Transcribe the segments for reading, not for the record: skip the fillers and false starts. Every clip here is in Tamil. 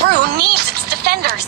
crew needs its defenders.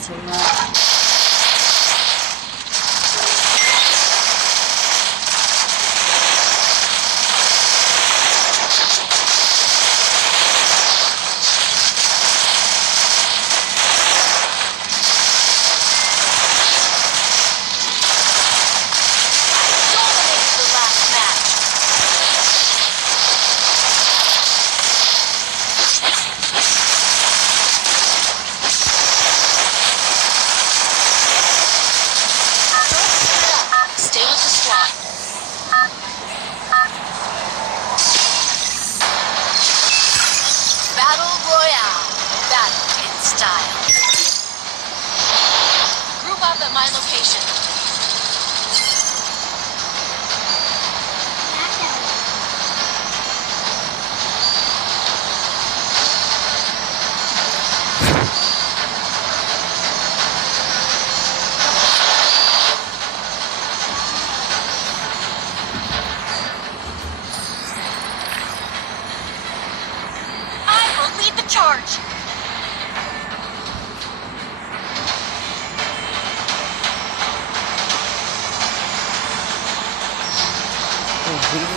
Charge.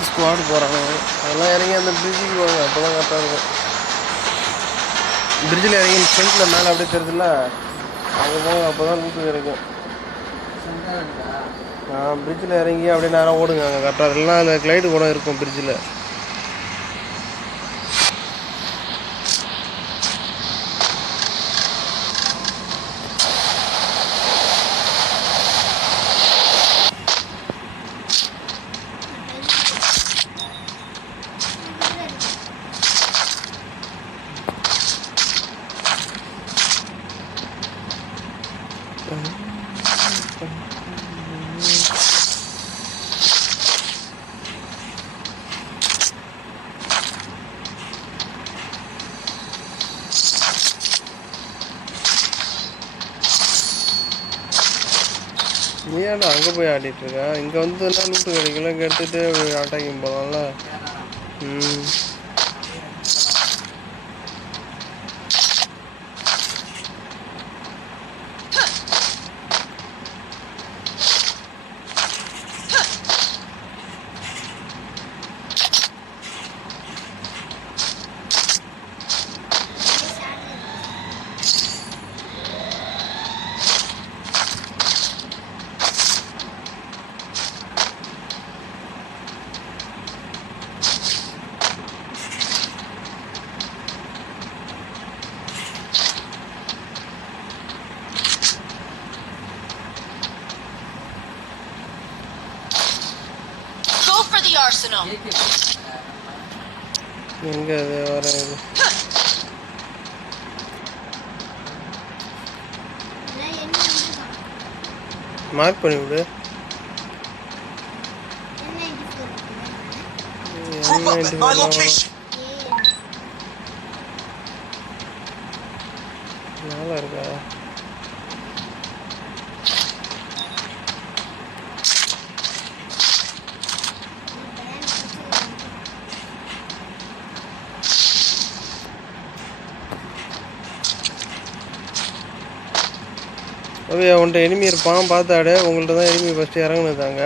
Squad போகிறாங்க அதெல்லாம் இறங்கி அந்த பிரிட்ஜுக்கு போவாங்க அப்போ தான் கரெக்டாக இருக்கும். பிரிட்ஜில் இறங்கி ஃப்ரண்ட்டில் மேலே அப்படியே தெரியுதுல்ல அங்கே போங்க அப்போ தான் லூட்டு கிடைக்கும். பிரிட்ஜில் இறங்கி அப்படியே நேரம் ஓடுங்க அங்கே கரெக்டாக இல்லைன்னா அதில் கிளைடு கூட இருக்கும் பிரிட்ஜில். நீ ஏன்டா அங்கே போய் ஆடிட்டு இருக்கா? இங்கே வந்து எல்லாம் லூட்டு கிடைக்கல, இங்கே எடுத்துகிட்டு அட்டாக்கிங் போகலாம்ல. எங்க அது வர மார்க் பண்ணி விடு. நல்லா இருக்கா? ஓகே, உன்ட்ட எனிமி இருப்பான் பார்த்தாடு. உங்கள்கிட்ட தான் எனிமி ஃபஸ்ட்டு இறங்குனதாங்க.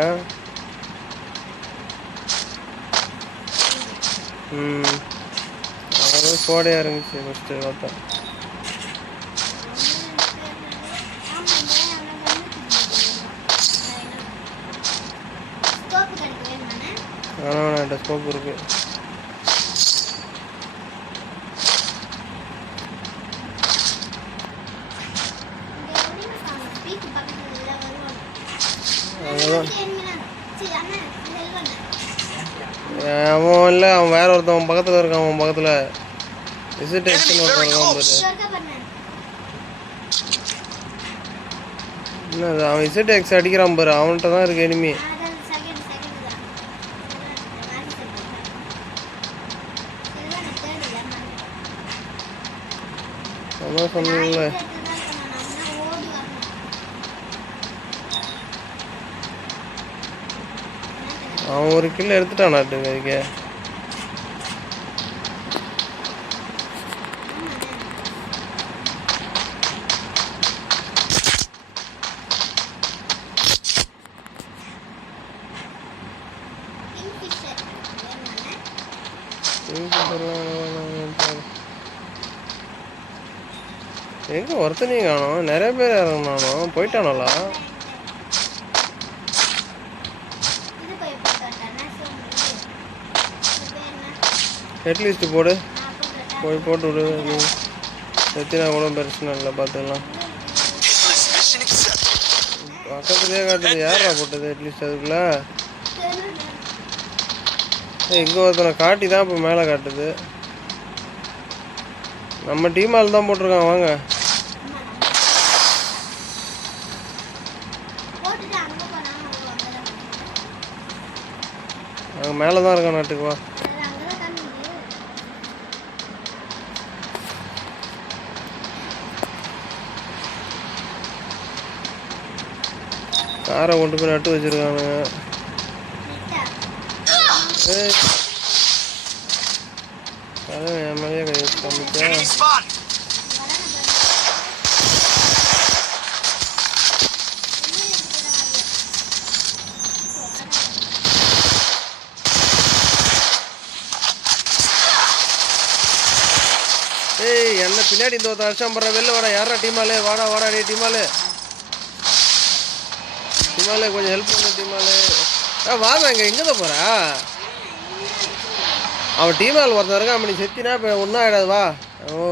அதாவது கோடையாக இருந்துச்சு ஃபஸ்ட்டு பார்த்தா. ஆனால் என்கிட்ட ஸ்கோப் இருக்கு. அவன் இல்லை, அவன் வேற ஒருத்தன் பக்கத்தில் இருக்கான். அவன் பக்கத்தில் விசிட் எக்ஸ்னு ஒருத்தன் இருக்கான் பாரு. என்ன அவன் விசிட் எக்ஸ் அடிக்கிறான் பாரு, அவன்கிட்ட தான் இருக்கு எனிமி. அதான் சொன்னீங்களே, அவன் ஒரு கில்ல எடுத்துட்டான் நாட்டுங்க. அதுக்கு எங்கே ஒருத்தனையும் காணும், நிறைய பேர் இறங்கினாலும் போயிட்டானோலா. ஹெட்லிஸ்ட்டு போடு, போய் போட்டு விடு. எத்தினா கூட பிரச்சனை இல்லை, பார்த்துக்கலாம். பக்கத்துலேயே காட்டுது, யாரா போட்டது ஹெட்லிஸ்ட் அதுக்குள்ள? இங்கே ஒருத்தனை காட்டி தான் இப்போ மேலே காட்டுது. நம்ம டீம் ஆள் தான் போட்டிருக்கான், வாங்க. அங்கே மேலே தான் இருக்கான் நாட்டுக்கு, வா. காரை கொண்டு போய் நட்டு வச்சிருக்கானுங்க. என் மேலேயே கை வச்சு காமிச்சா. ஏய், என்ன பின்னாடி இந்த ஒரு வருஷம் போடுற வெளில வாடா. யாரா டீமாலே? வாடா வாடா, டே டீமாலே. டீமாலே கொஞ்சம் ஹெல்ப் பண்ணு டீமாலே. வாங்க, இங்கே எங்கே தான் போகிறா? அவன் டீமால் ஒருத்தன் இருக்கான், அப்படி செத்தினா இப்போ ஒன்றும் ஆகிடாது, வா.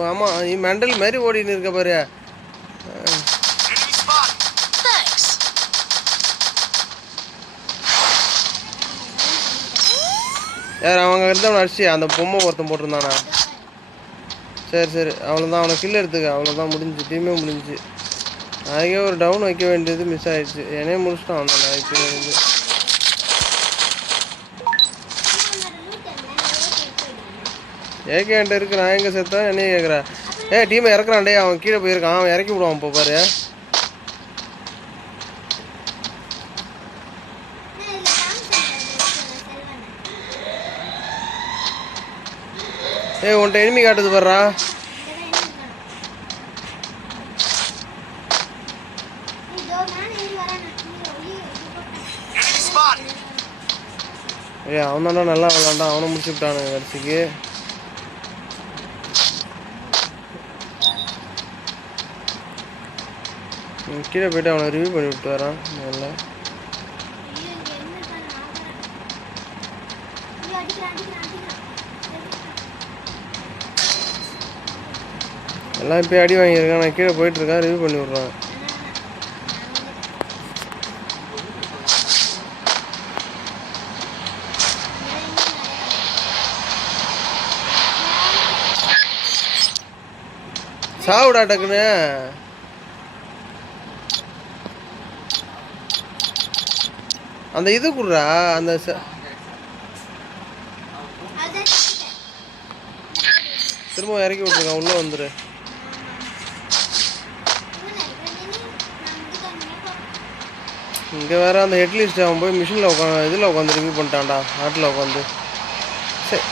ஆமாம், நீ மெண்டல் மாதிரி ஓடின்னு இருக்க பாரு. யார் அவங்க இருந்தவன் அடிச்சு அந்த பொம்மை ஒருத்தன் போட்டிருந்தானா? சரி சரி, அவ்வளோதான். அவனை கில் எடுத்துக்க, அவ்வளோதான், முடிஞ்சு, டீமே முடிஞ்சு. அதுக்கே ஒரு டவுன் வைக்க வேண்டியது மிஸ் ஆகிடுச்சு. என்னையே முடிச்சுட்டான் அவன் இப்போ இருந்து. ஏகேன்ட்டு இருக்கு, நான் எங்கே சேர்த்தேன் என்னையே கேட்குறேன். டீமை இறக்குறான்டே, அவன் கீழே போயிருக்கான், அவன் இறக்கி விடுவான் இப்போ பாரு. உன்ட்ட எனிமி காட்டுது பாருடா. அவன் தானே நல்லா விளாண்டான், அவனை முடிச்சு விட்டானுங்க கடைசிக்கு. கீழே போய்ட்டு அவனை ரிவ்யூ பண்ணி விட்டு வரான் நல்லா. எல்லாம் இப்போ அடி வாங்கியிருக்கான், நான் கீழே போயிட்டுருக்கான், ரிவ்யூ பண்ணி விட்றான். சாவுடா டக்குன்னு. அந்த இது குடுறா, அந்த திரும்ப இறக்கி விட்டுருக்கான், உள்ளே வந்துரு. இங்கே வேற அந்த ஹெட்லிஸ்ட் அவன் போய் மிஷினில் இதில் உட்காந்து ரிவ்யூ பண்ணிட்டான்டா, ஆட்டில் உட்காந்து. சரி,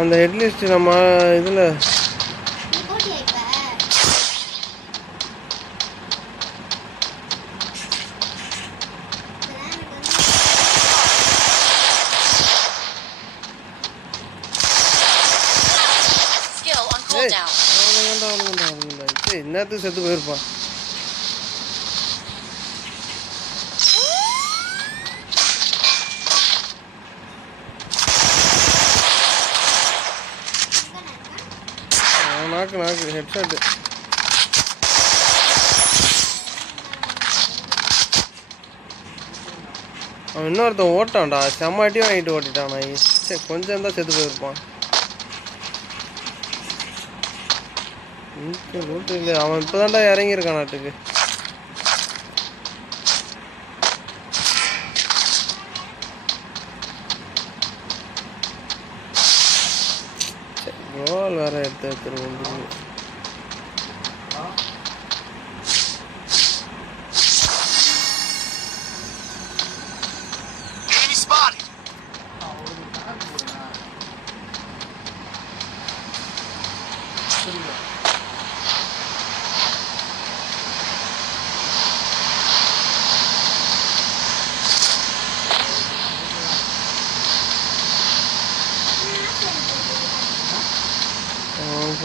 அந்த ஹெட்லிஸ்ட் நம்ம இதில் என்னத்துக்கு செத்து போயிருப்பான். நாக்கு ஹெட்ஷாட். அவன் இன்னொருத்தன் ஓட்டான்டா, செம்ம அடி வாங்கிட்டு ஓட்டிட்டான். சரி, கொஞ்சம் இருந்தால் செத்து போயிருப்பான். இல்லை, அவன் இப்போ தான்டா இறங்கியிருக்கான் நாட்டுக்கு. கோல் வேற எடுத்துட்டு வந்து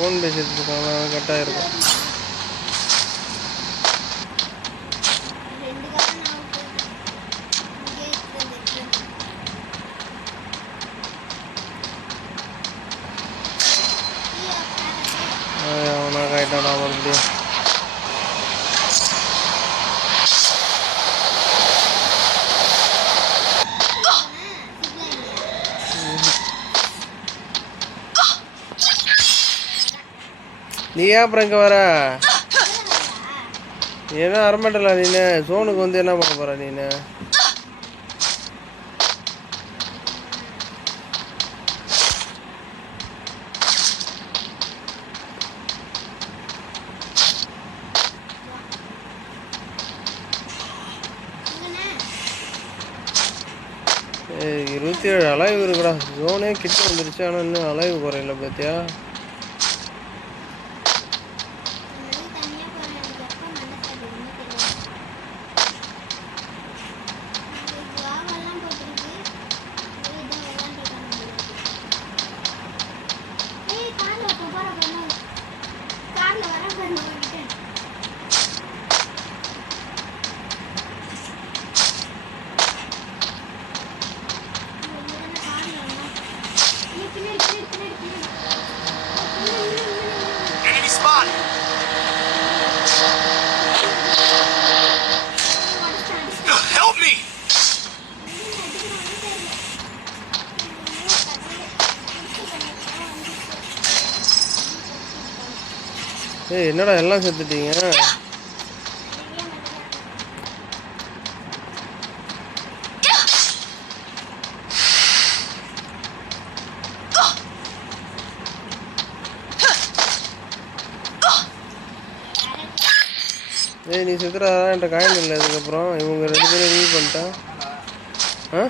ஃபோன் பேசிட்டு இருக்காங்க, கரெக்டாக இருக்கும். அவனா காயிட்டானா மறுபடியும். நீ ஏன் அப்புறம் இங்கே வர? ஏன்னா அரமாட்டல நீனு சோனுக்கு வந்து என்ன பண்ண போற நீனு? ஏய் 27 அலைவு இருக்குடா. ஜோனே கிட்ட வந்துருச்சு, ஆனால் இன்னும் அலைவு குறையில பார்த்தியா? Enemy spotted. Help me. ஏய் என்னடா எல்லாம் செத்துட்டீங்க? ஏய் நீ செத்துறா, என்கிட்ட காயின் இல்லை. அதுக்கப்புறம் இவங்க 2 பேரும் ரிவ்யூ பண்ணிட்டா. ஆ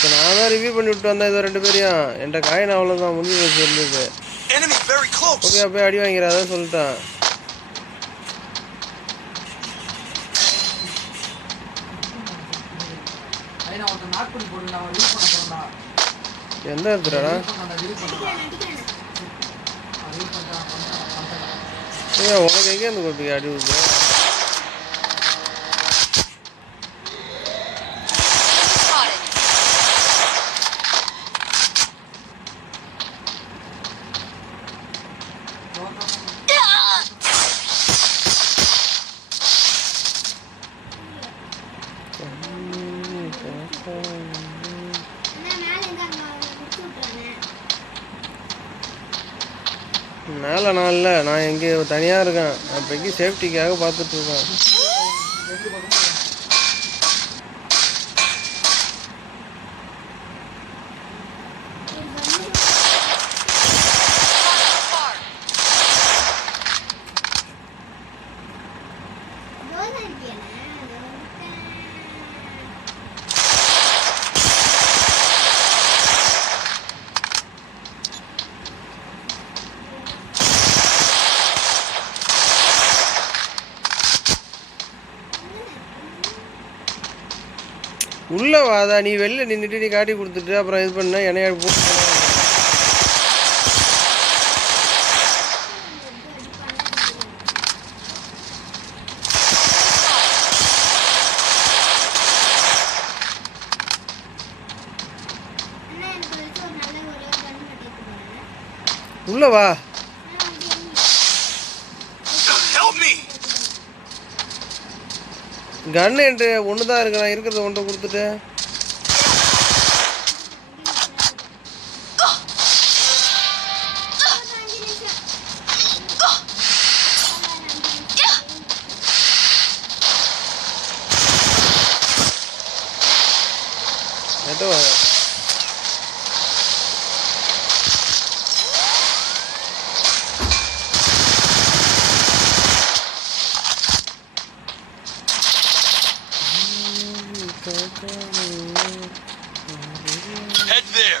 இப்போ நான் தான் ரிவ்யூ பண்ணி விட்டு வந்தேன் இதை 2 பேரையும். என்கிட்ட காயின் அவ்வளோதான், முடிஞ்சு வச்சு இருந்தது. Enemy very close. ஓகே அப்படியே அடி வாங்கிறாதான் சொல்லிட்டான். எந்த இடத்துலடா? ஏன் உனக்கு எங்கே இருந்து கொடுப்பீங்க அடி விடுது? மேலே நான் இல்லை, நான் எங்கே தனியாக இருக்கேன். அப்போக்கி சேஃப்டிக்காக பார்த்துட்ருக்கேன். உள்ளே வாதா, நீ வெளில நின்றுட்டு நீ காட்டி கொடுத்துட்டு அப்புறம் இது பண்ண என்னையா போட்டு உள்ள வா. கன்னு என்று ஒன்று தான் இருக்கு, நான் இருக்கிறத ஒன்றை கொடுத்துட்டு. எட்டோ Head there.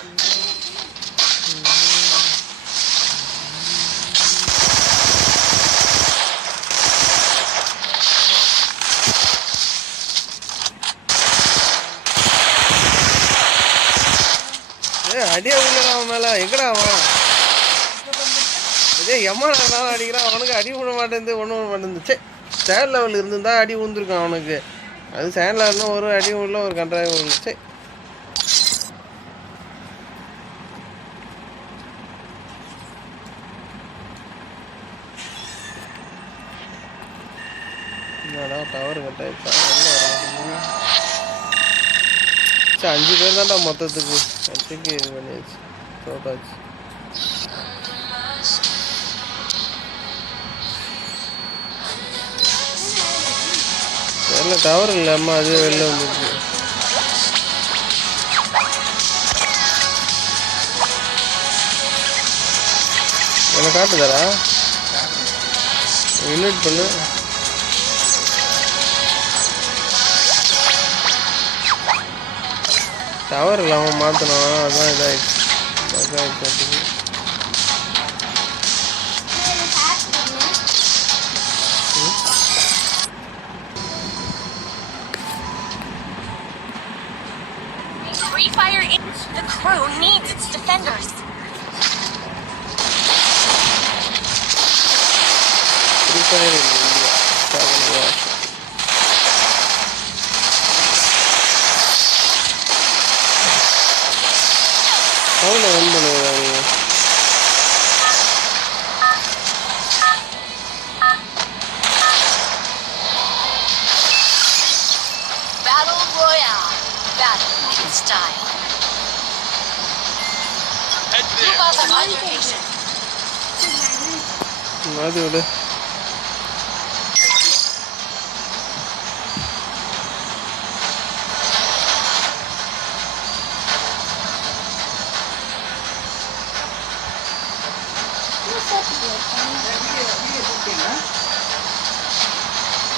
அடியே விழுறான் அவன் மேலே. எங்கடா அவன்? இதே எம்மானாலும் அடிக்கிறான். அவனுக்கு அடி விட மாட்டேங்குது, ஒன்றும் விட மாட்டேங்குது. சே, சேர் லெவல் இருந்துருந்தா அடி விழுந்துருக்கான் அவனுக்கு. அது சேர் லெவல்னால் ஒரு அடி உள்ள ஒரு கன்றாக விழுந்து. சே, என்னடா டவர் கட் ஆயிடுச்சா? 5 பேர் தான்டா மொத்தத்துக்கு. கட்சிக்கு இது பண்ணியாச்சு, தோட்டாச்சு. தெரியல, டவர் இல்லாமல் அதுவே வெளில வந்துருக்கு. என்ன காட்டுதாரா? இன்வைட் பண்ணு. டவர் இல்லாமல் மாற்றணும், அதுதான் இதாகிடுச்சு. இதாகிடுச்சு. Free fire in. The crew needs its defenders. Free fire in India. அவனை ரன் பண்ணுவாங்க. Battle Royale. Battle in style. Head there. Move up on my location. அது விடு.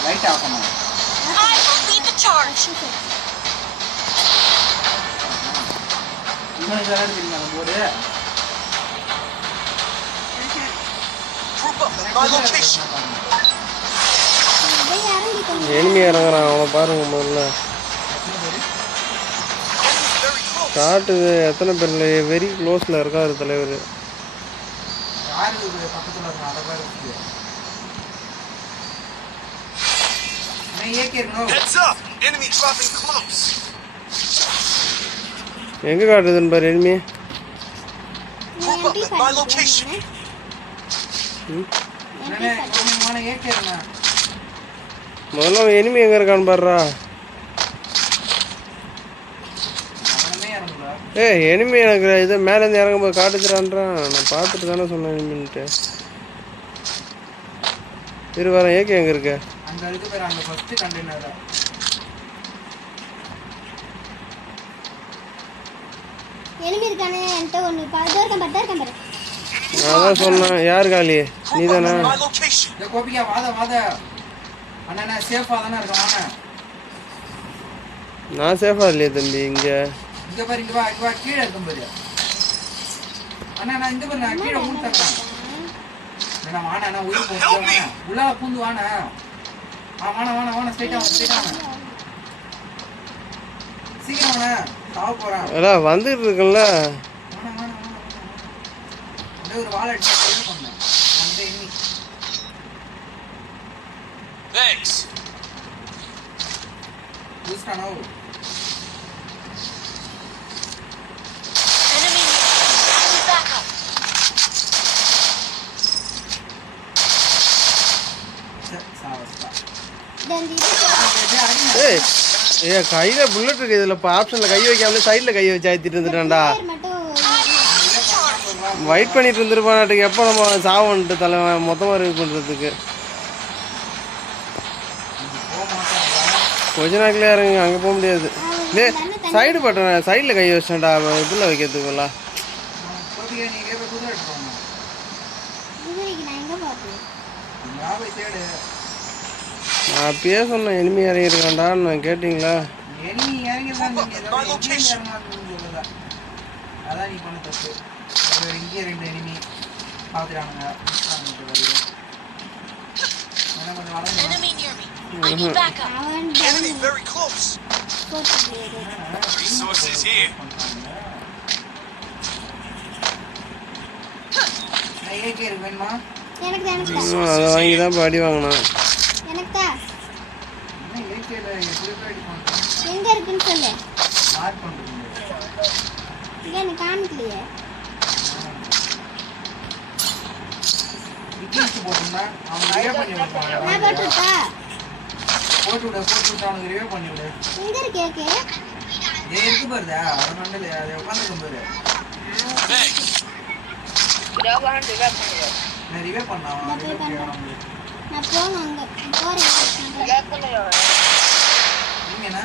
லைட் ஆஃப் பண்ணு. I will lead the charge. இவனுக்கு விளையாட தெரியுமா போடு? Group up at my location. Enemy இறங்குறான், அவனை பாருங்க முதல்ல. Enemy's very close. காட்டுது எத்தனை பேர்ல வெரி க்ளோஸில் இருக்காரு தலைவர். யாரு பக்கத்துல இருக்கான் அத பாரு. நான் ஏகே இருக்கணும். Heads up. Enemy dropping close. எங்கே காட்டுதுன்னு பாரு enemy. Group up at my location. நான் ஏகே இருக்கணும். முதல்ல அவன் எனிமி எங்கே இருக்கான்னு பாடுறா. அவனே இறங்குடா. எனிமி எனக்கு இது மேலேருந்து இறங்கும்போது காட்டுச்சுறான்றான். நான் பார்த்துட்டு தானே சொன்னேன் எனிமின்ட்டு. இரு வரேன். ஏகே எங்கே இருக்கு? அங்க இருக்கு பேர், அங்க ஃபர்ஸ்ட் கண்டெய்னர். எனிமி இருக்கானே என்கிட்ட ஒன்று இருக்கான் பாரு. நான் தான் சொன்னேன். யார் காலி? நீ Group up தானே? at my location. இந்த கோபிகா வாத அண்ணா நான் சேஃபா தானே இருக்கேன். வாங்க நான் சேஃபாக இல்லையே தம்பி. இங்கே இங்க பாரு, இங்க வா கீழே இருக்கும் பாரு. அண்ணா நான் இந்த பாரு, நான் கீழே ஊத்துறேன். நான் வாணா, நான் உயிர் போறேன். உள்ள பூந்து வாணா. வாணா ஸ்ட்ரைட்டா வாணா. சீக்கிரம் வாணா, சாவ போறேன். அதான் வந்துட்டு இருக்குல்ல. வாணா. ஒரு வாளை அடிச்சு கையில பண்ணேன். அந்த எண்ணி. Thanks. பூஸ்டானோ. Enemy backup. சாவஸ்டா. கையில் புல்லட் இருக்கு. இதில் இப்போ ஆப்ஷனில் கை வைக்காமலே சைடில் கை வச்சு ஆத்திட்டு இருந்துட்டான்டா. வெயிட் பண்ணிட்டு இருந்துருப்பானாட்டுக்கு. எப்போ நம்ம சாவன்ட்டு தலைவன் மொத்தமாக ரிவ்யூ பண்ணுறதுக்கு. கொஞ்ச நாட்களே இறங்க, அங்கே போக முடியாது. சைடு பட்டன் சைடில் கை வச்சேன்டா இதில் வைக்கிறதுக்குள்ள. கோபிகா நீ வேற குதிரை எடுத்துக்கோங்க. குதிரைக்கு நான் எங்கே பார்ப்பேன்? நான் போய் தேடு. நான் அப்பயே சொன்னேன் எனிமி இறங்கியிருக்கான்டான்னு. நான் கேட்டிங்களா? எனிமி இறங்கிதான் நீங்க சொல்லுங்க. அதான் நீ பண்ண தப்பு. இங்கே 2 எனிமி பார்த்துட்டானுங்க. கொஞ்சம் வளர்ந்து Enemy near me. I need backup. அவன் Enemy very close. போட்டு Resources here. ஏகே இருக்கு வேணுமா? எனக்கு தான் அதை வாங்கி தான் இப்போ அடி வாங்கினேன். எனக்கு தான் என்ன ஏகேல எப்படி போய் அடி பண்ணுறேன்? எங்க இருக்குன்னு சொல்லு. மார்க் பண்ணுறீங்க. இங்க எனக்கு காமிக்கலையே. இங்கிலீஷ் போட்டுருந்தா அவங்க ரிவே பண்ணி நான் விடுவாங்க. போட்டுட்டா. போட்டு விட்டு அவனுக்கு ரிவே பண்ணி விடு. எங்க இருக்கு கேக்கு? இருக்கு பாருதா அவன் மண்டல அதை உட்காந்துக்கும் பாரு. நான் ரிவே பண்ணான் நான் போகணும் அங்க போறேன். நீங்க என்ன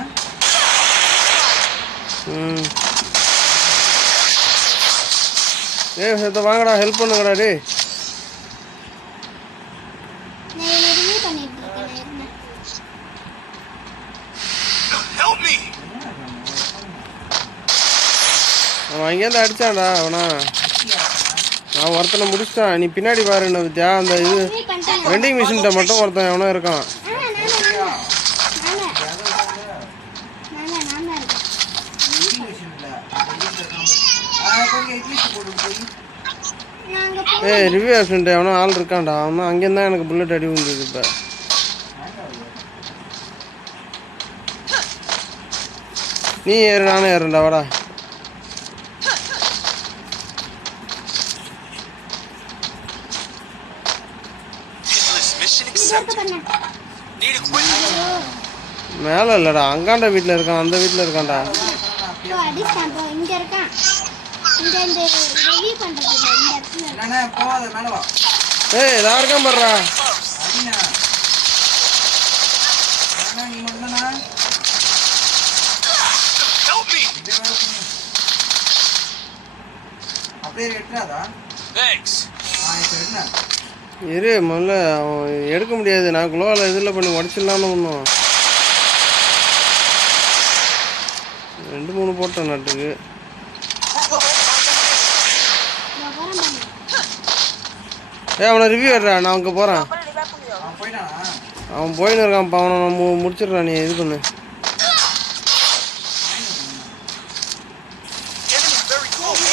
சேத்த வாங்கடா, ஹெல்ப் பண்ணுங்கடா டே. நான் என்ன ரிவ்யூ பண்ணிட்டு இருக்கேன். நான் இருந்தேன். Help me! அவன் அங்கேருந்து அடிச்சான்டா அவனா. நான் ஒருத்தனை முடிச்சிட்டான். நீ பின்னாடி பாரு என்ன வித்யா. அந்த இது ரிவ்யூ பண்ணிட்டேன். வெண்டிங் மிஷின்கிட்ட மட்டும் ஒருத்தன் எவனோ இருக்கான். நான் தான் இருக்கேன். இங்கிலீஷ் இல்ல கொஞ்சம் இங்கிலீஷ் போட்டு போய் நான் அங்க போ. ஏய் ரிவ்யூ ஆப்ஷன்ட்டு எவனோ ஆள் இருக்கான்டா. அவன் அங்கேருந்து தான் எனக்கு புல்லட் அடி விழுந்தது. இப்போ நீ ஏறு, நானும் ஏறுண்டா வாடா. Hitless mission போட்டு accepted. பண்ண. Need equipment? மேலே இல்லைடா, அங்காண்ட வீட்டில் இருக்கான். அந்த வீட்டில் இருக்கான்டா. போ அடிச்சான். போ இங்க இருக்கான். இந்த ரிவ்யூ பண்றது இல்ல. இந்த இடத்துல இருக்கான். என்னண்ணா போகாத மேல வா ஏய் எதா இருக்கான் பாடுறா. அடிண்ணா அண்ணா நீ மட்டும்தானா Help me! இதே வேலை பண்ணு அப்படியே எட்டுறாதா Thanks. இப்போ என்ன இரு முதல்ல அவன் எடுக்க முடியாது. நான் குளோவில் இதில் பண்ணி உடச்சிடலான்னு ஒன்றும் 2-3 போட்டேன் நட்டுக்கு. நான் போறேன் பண்ணு. அவனை ரிவ்யூ எடுறா, நான் அங்கே போகிறேன். அவன் போயிட்டானா அவன் போயின்னு இருக்கான்ப்பா. அவனை நான் முடிச்சிடுறான். நீ இது பண்ணு. Enemy very close.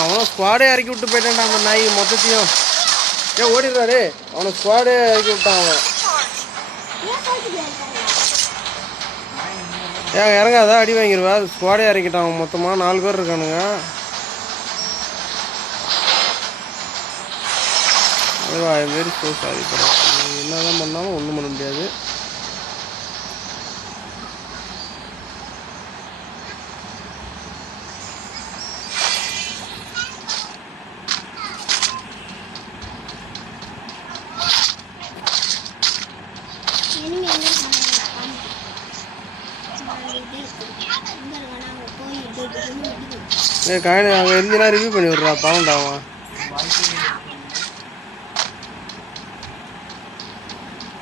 அவனை ஸ்குவாடே இறக்கி விட்டு போயிட்டான்டா அந்த நாய் மொத்தத்தையும். ஓடிடுறாரு. அவனை ஸ்குவாடே இறக்கி விட்டான் அவன். ஏன் போயிட்டு இருக்காங்க? இறங்காதா, அடி வாங்கிடுவா. ஸ்குவாடே இறக்கிட்டான் அவன் மொத்தமாக. 4 பேர் இருக்கானுங்க. அதுவா வெரி ஸோ சாரி. என்ன தான் பண்ணாலும் ஒன்றும் பண்ண முடியாது. இனிமே எங்க இருக்காங்க? நான் இது எங்க இருக்கானா? அங்க போய் இது காயின் அங்கே இருந்துனா ரிவ்யூ பண்ணி விட்றா. பாவண்டா அவன்.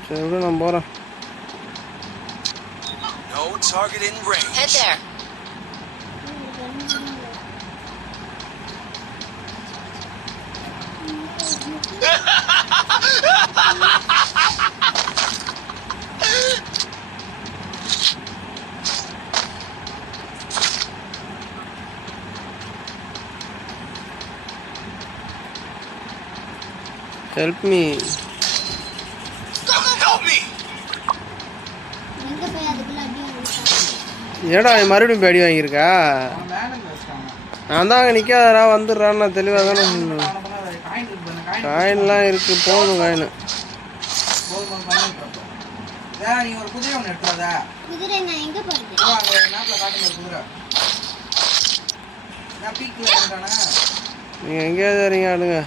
சரி விட, நான் போகிறேன். No target in range. Head there. Help me. Help me! எங்க போய் அதுக்குள்ள அடி வாங்கிட்டாங்க. ஏடா நீ மறுபடியும் போய் அடி வாங்கியிருக்கா? அவன் மேலே வச்சுட்டாங்க நான் தான் அங்கே நிற்காதரா, வந்துடுறான்னு நான் தெளிவாக தானே சொன்னேன். காயின் இருக்கு பாருங்க காயின் காயின்லாம் இருக்குது, போதும் காயின். போதும் பண்ணிட்டு ஏன் நீ ஒரு குதிரை ஒன்று எடுத்துறாதா குதிரை நான் எங்க போறது? அங்கே நாட்டில் காட்டுங்க ஒரு குதிரை நான் பீக்கில் இருக்கானே நீங்கள் எங்கேயாவது வரீங்க ஆடுங்க.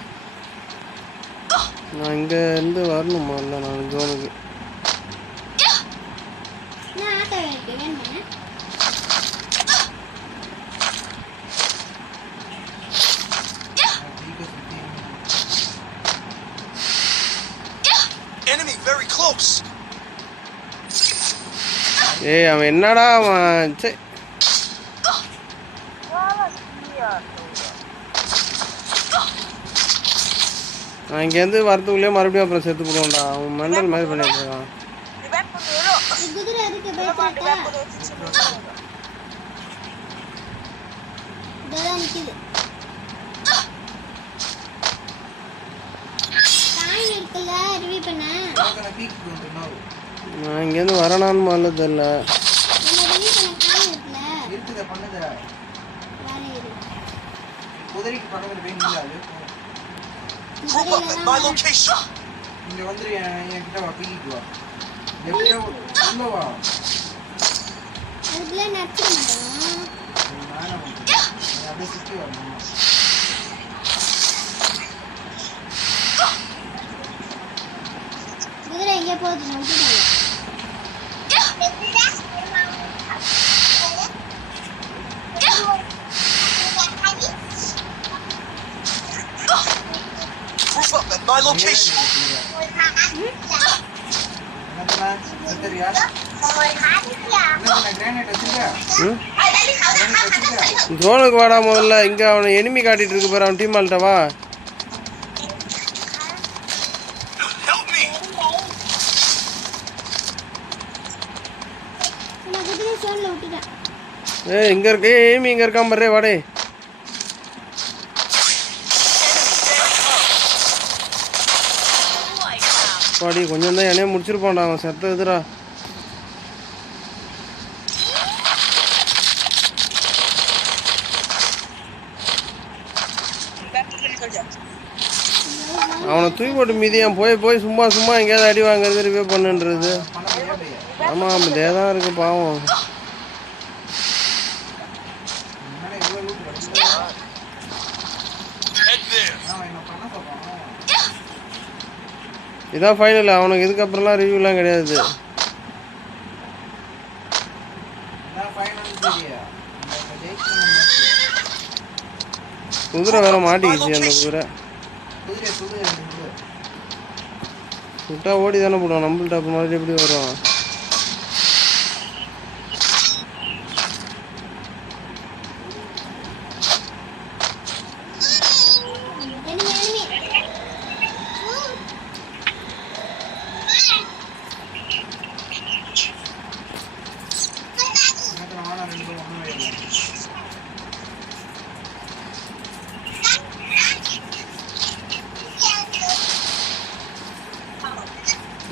நான் இங்கே இருந்து வரணுமா? இல்லை நான் ஜோனுக்கு. நான் ஆட்டோ இருக்கு வேணுமா? Enemy very close. ஏய் அவன் என்னடா அவன். சே நான் இங்கேருந்து வரதுக்குள்ளேயே மறுபடியும் அப்புறம் செத்து போடுவோம்டா. அவன் மெண்டல் மாதிரி பண்ணிட்டு இருக்கான். குதிரை இருக்கு பயப்படா. இதெல்லாம் நிக்குது. பண்ண நான் பீக் வந்துறோம். நான் இங்கேருந்து வரனான்னு முதல்ல தெரியல. என்ன ரிவ்யூ பண்ண பிளான் இருக்குல இருக்குதா பண்ணுதா வேற இது குதிரைக்கு பக்கத்துல போய் நில்லாது. Group up at my location. இங்க வந்து என்கிட்ட வா பீக் வா. எப்படியோ உள்ள வா. அதுக்குள்ள நடிச்சிட மாட்டோம். நானே வந்து அப்படியே சுத்தி வரணும். குதிரை எங்கே போகுது நான் விட்டுட்டேன். Group up at my location. என்னடா செத்தறியா? என்ன கிரானைட் வச்சிருக்க? ம் கிரானைட் வச்சிருக்க? ஜோனுக்கு வாடா முதல்ல. இங்கே அவனை எனிமி காட்டிட்டு இருக்கு பாரு, அவன் டீம் ஆள்கிட்ட வா. Help me. நான் குதிரை சோன்ல விட்டுட்டேன். இங்கே இருக்கு எனிமி, இங்கே இருக்கான் பாரு, வாடே. வாடி கொஞ்சம் தான் என்னையே முடிச்சிருப்பான்டா அவன். செத்த இதுடா. அவனை தூக்கி போட்டு மீதியான் போய் சும்மா சும்மா எங்கேயாவது அடி வாங்குறது ரிவ்யூ பண்ணுன்றது. பண்ண முடியாது. ஆமாம் இதே தான் இருக்குது பாவம். என்னடா இவ்வளவு லூட் வருது? Head there. நான் என்ன பண்ண சொல்றேன்? இதான் ஃபைனல். அவனுக்கு இதுக்கப்புறம்லாம் ரிவ்யூலாம் கிடையாது. நான் ஃபைனல் சரியா? இந்த ஜெயிக்கணும். குதிரை வேற மாட்டிக்கிச்சு. அந்த குதிரை குதிரை குதிரை குதிரை விட்டா ஓடி தானே போடுவான். நம்மள்ட்ட அப்போ மாதிரி எப்படி வருவான்?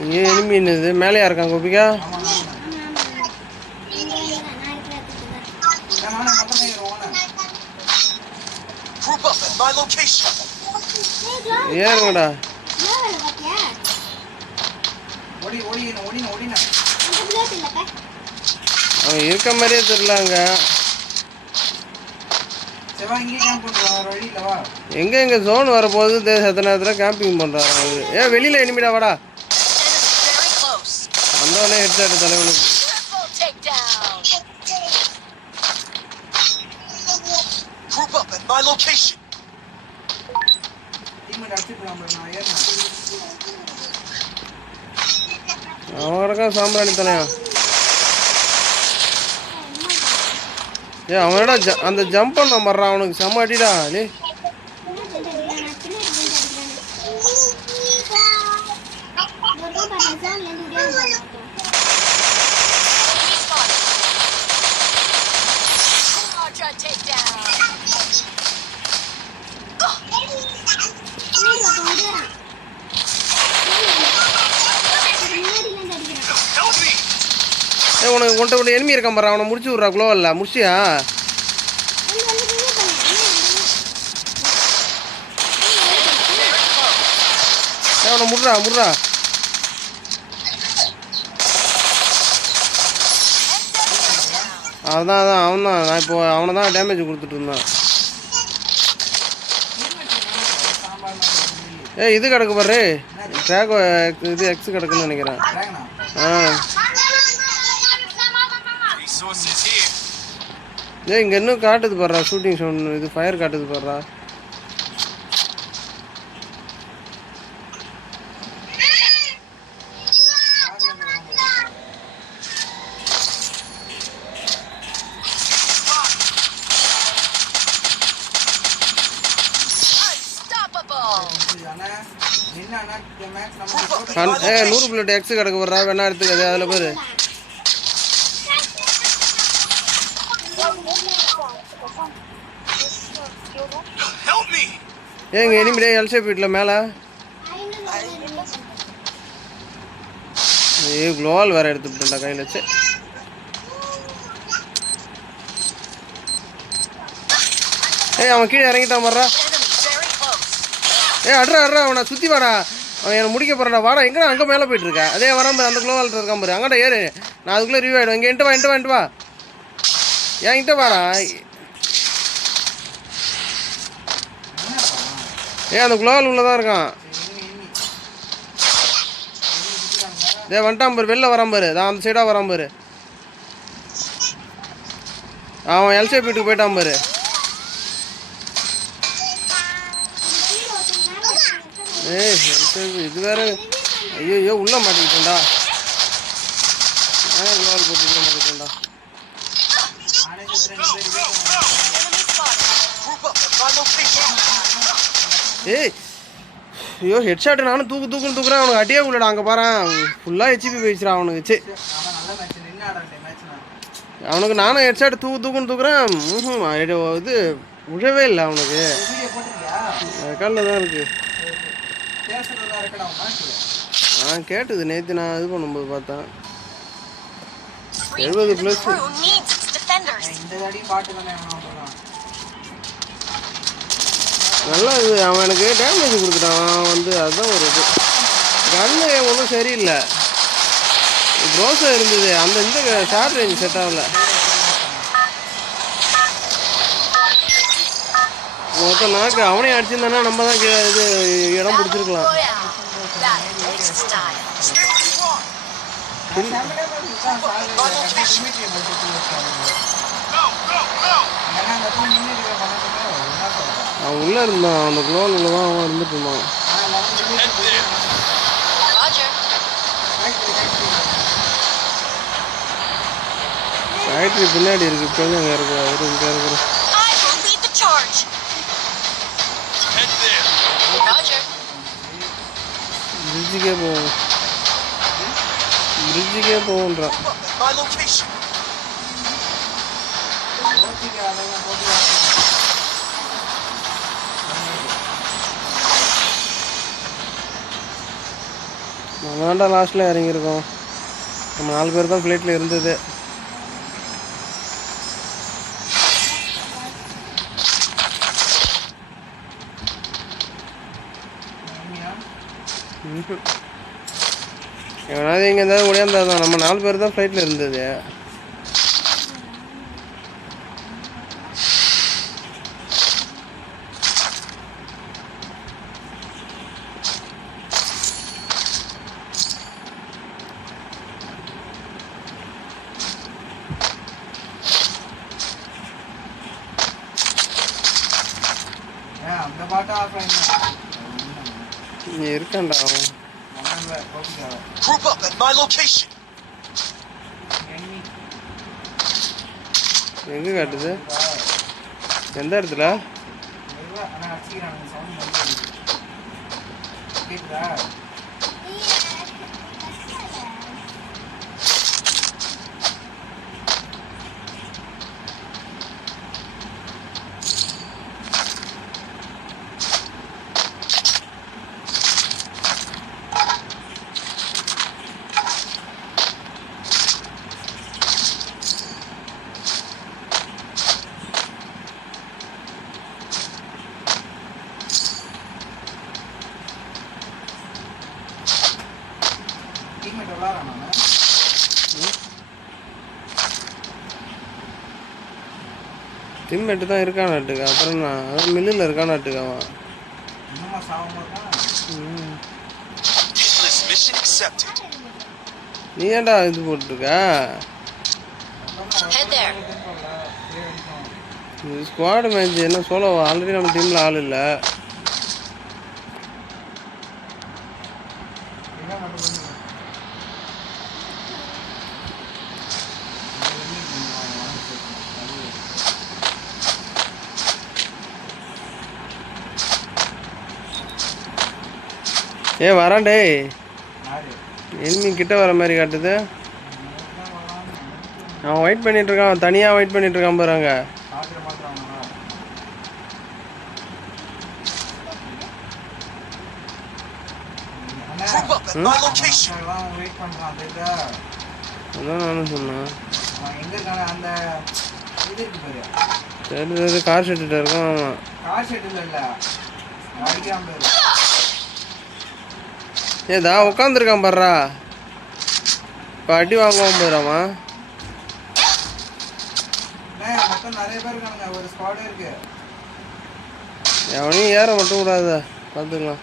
இங்கே எனிமி என்னது மேலேயா இருக்கான் Gopika? Group up at my location. ஏறுங்கடா. ஓடி ஓடி ஓடினா ஓடினா அவன் இருக்க மாதிரியே தெரியல அங்கே. செவா இங்கே கேம்ப் பண்ணுவா வழி இல்லவா? எங்கே ஜோன் வரப்போகுது சத்த நேரத்தில் கேம்பிங் பண்ணுறாரு அவரு. வெளியில் எனிமிடா வாடா. Very close. வந்தவனே ஹெட்செட் தலைவனுக்கு. Triple takedown. Group up at my location. Team அடிச்சுக்கலாம் நான் ஏறணும். அவன் கிடக்கான் சாம்பிராணி தலையா. அவனடா அந்த ஜம்ப் பண்ண மாட்டான். அவனுக்கு செம்ம அடிடா. டே Quadra takedown. Help me. உன்கிட்ட ஒரு எனிமி இருக்கான் பாரு, அவனை முடிச்சு விட்றா. குளோ இல்லை முடிச்சியா? அவனை முடுறா. அதான் அவன் தான். நான் இப்போ அவனை தான் டேமேஜ் கொடுத்துட்டு இருந்தேன். இது கிடக்கு பாரு, ட்ராக் இது எக்ஸ் கிடக்குன்னு நினைக்கிறேன். Resources here. இங்கே இன்னும் காட்டுது பாடுறா. ஷூட்டிங் சவுண்ட் இது ஃபயர் காட்டுது பாடுறா. Group up at my 100 location. Bullet X கிடக்கு பாடுறா. வேணா எடுத்துக்காது. அதில் பேர் Help me. எங்கள் எனிமிடே எல்ஷேப் வீட்டில் மேலே குளோவால் வேற எடுத்துட்டேன்டா கையில் வச்சு. அவன் கீழே இறங்கிட்டான் வர்றா. அட்ரா அவனை சுற்றி வாடா, அவன் என்னை முடிக்க போகிறான்டா. வாடா, எங்கடா அங்கே மேலே போயிட்டு இருக்கா? அதே வரான் பாரு, அந்த குளோவால் இருக்கான் பாரு, அங்கடா ஏறு. நான் அதுக்குள்ளே ரிவ்யூ ஆகிடும். இங்கே என்கிட்ட வா என்கிட்ட வாடா. அந்த குளோவால் உள்ளதான் இருக்கான். வந்துட்டான் பாரு, வெளில வரான் பாரு, தான் அந்த சைடாக வரான் பாரு. அவன் எல்சேப் வீட்டுக்கு போயிட்டான் பாரு. இது வேற. ஐயோ உள்ள மாட்டிக்கிட்டேன்டா. குளோவால் போட்டு உள்ள மாட்டிக்கிட்டேன்டா. ஐயோ ஹெட்ஷாட்டு நானும் தூக்குறேன். அவனுக்கு அடியே உள்ளடா. அங்கே பாரு, ஃபுல்லாக ஹெச்பி போயிடுச்சுடா அவனுக்கு. அவனுக்கு நானும் ஹெட்ஷாட்டு தூக்குறேன். இது உழவே இல்லை அவனுக்கு. காலில் தான் இருக்கு. கேட்டுது நேற்று நான் இது பண்ணும்போது பார்த்தேன். 70+. நல்லா இது அவன் எனக்கு டேமேஜ் கொடுத்துட்டான். அதுதான் ஒரு இது. கன்னு ஒன்றும் சரியில்லை. க்ரோஸாக இருந்தது. இந்த ஷார்ட் ரேஞ்ச் செட் ஆகல. மொத்தம் நாக்கு அவனையும் அடிச்சிருந்தானா நம்ம தான் இது இடம் பிடிச்சிருக்கலாம். அவன் உள்ளே இருந்தான். அந்த குளோவால் உள்ள தான் அவன் இருந்துட்டு இருந்தான். ஃபேக்ட்ரி பின்னாடி இருக்கு. இப்போ அங்கே இருக்கிற இங்கே இருக்கிற பிரிட்ஜுக்கே போவோன்றான். நம்ம வேண்டா லாஸ்ட்டில் இறங்கியிருக்கோம். நம்ம 4 பேர் தான் ஃப்ளைட்டில் இருந்தது. எவனாவது இங்கே இருந்தாலும் முடியாதான். நம்ம 4 பேர் தான் ஃப்ளைட்டில் இருந்தது. இருக்கான்டா அவன். Group up at my location. எங்க காட்டுது? எந்த இடத்துல? டீம்மேட்டு தான் இருக்கானாட்டுக்கு. அப்புறம் நான் மில்லில் இருக்கானாட்டுக்கு அவன். நீ ஏன்டா இது போட்டுருக்க? இது ஸ்குவாடு மேட்ச். என்ன சோலோ? ஆல்ரெடி நம்ம டீமில் ஆள் இல்லை. வரான்டே. எனிமி கிட்ட வர மாதிரி காட்டுது. அவன் வெயிட் பண்ணிட்டு இருக்கான். தனியாக வெயிட் பண்ணிட்டு இருக்கான் பாருங்க. at my location. அவன் வெயிட் பண்றான் அதுக்கு. அதான் நானும் சொன்னேன். அவன் எங்க இருக்கான அந்த இது இருக்கு பாரு. சரி கார் ஷெட்டுகிட்ட இருக்கான் அவன். கார் ஷெட்டில் இல்லை அடிக்காம போயிரு. ஏதா உட்காந்துருக்கான் பாடுறா. இப்போ அடி வாங்குவான் போயிடாமா? மொத்தம் நிறைய பேர் இருக்கானுங்க, ஒரு ஸ்குவாடே இருக்கு. எவனையும் ஏற மட்டும் கூடாது, பார்த்துக்கலாம்.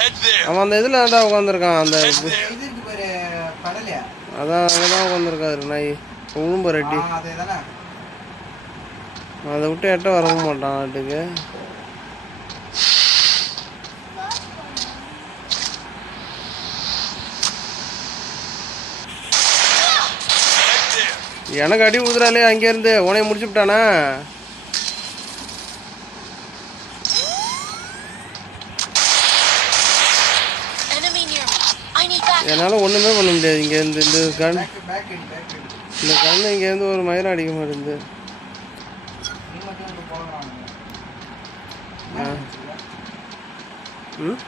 Head there. அவன் அந்த இதில் தான்டா உட்காந்துருக்கான். அந்த Head இது there. இது இருக்கு பாரு கடலையா. அதான் அங்கே தான் உட்காந்துருக்காரு நாய். உளும்பு ரெட்டி. அதே தானே. அதை விட்டு எட்ட வரவும் மாட்டான் நாட்டுக்கு. Head there. எனக்கு அடி ஊதுறாலே அங்கேருந்து உனைய முடிச்சு விட்டானா? Enemy near me. I need backup. என்னால் ஒன்றுமே பண்ண முடியாது இங்கேருந்து. இந்த கன் பேக் அடி. இந்த கண்ணு இங்கேருந்து ஒரு மயிரம் அடிக்க மாட்டேங்குது. நீ மட்டும் இங்க போறானுங்க. ம்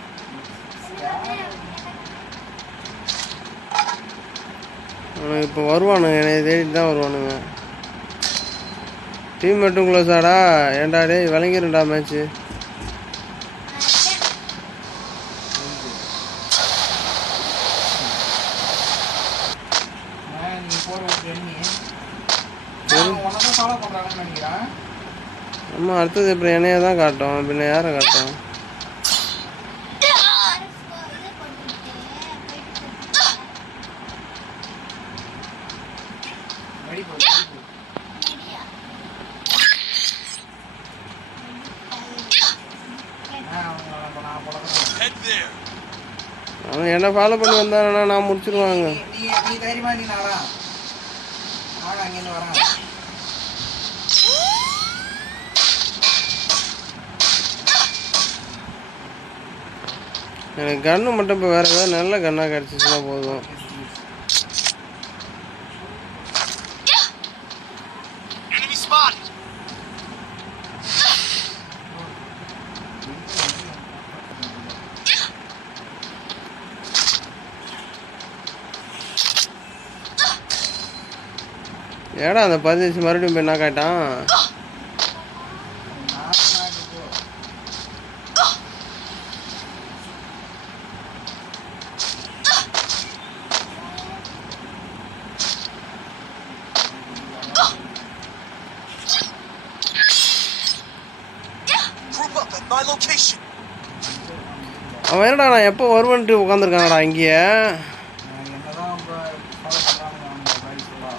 அவனுக்கு இப்போ வருவானுங்க, என்னை தேடிட்டு தான் வருவானுங்க. டீம் மட்டும் க்ளோஸாடா? ஏன்டா டேய் விளங்கிருண்டா மேட்ச்சு. நீ போற எண்ணி உனதான் ஃபாலோ பண்றாங்கன்னு நினைக்கிறேன். அம்மா அடுத்தது இப்போ என்னைய தான் காட்டும், பின்ன யாரை காட்டும்? ரெடி போ. நான் போடுறேன். Head there. அவன் என்ன ஃபாலோ பண்ணி வந்தானா நான் முடிச்சிருவாங்க. நீ தைரியமா நீ நாடா நாடா அங்கேருந்து வரேன். எனக்கு கன்று மட்டும் இப்போ வேறு ஏதாவது நல்ல கன்னாக கிடச்சிச்சுன்னா போதும். Enemy spotted. ஏடா அந்த பதினஞ்சு மறுபடியும் போய் என்ன காட்டான்? Group up at my location. அவன் என்னடா நான் எப்போ வருவேன்ட்டு உட்காந்துருக்காங்கடா இங்கேயே. என்னதான் ஃபாலோ பண்றாங்க அவங்க பாடி சொல்லா.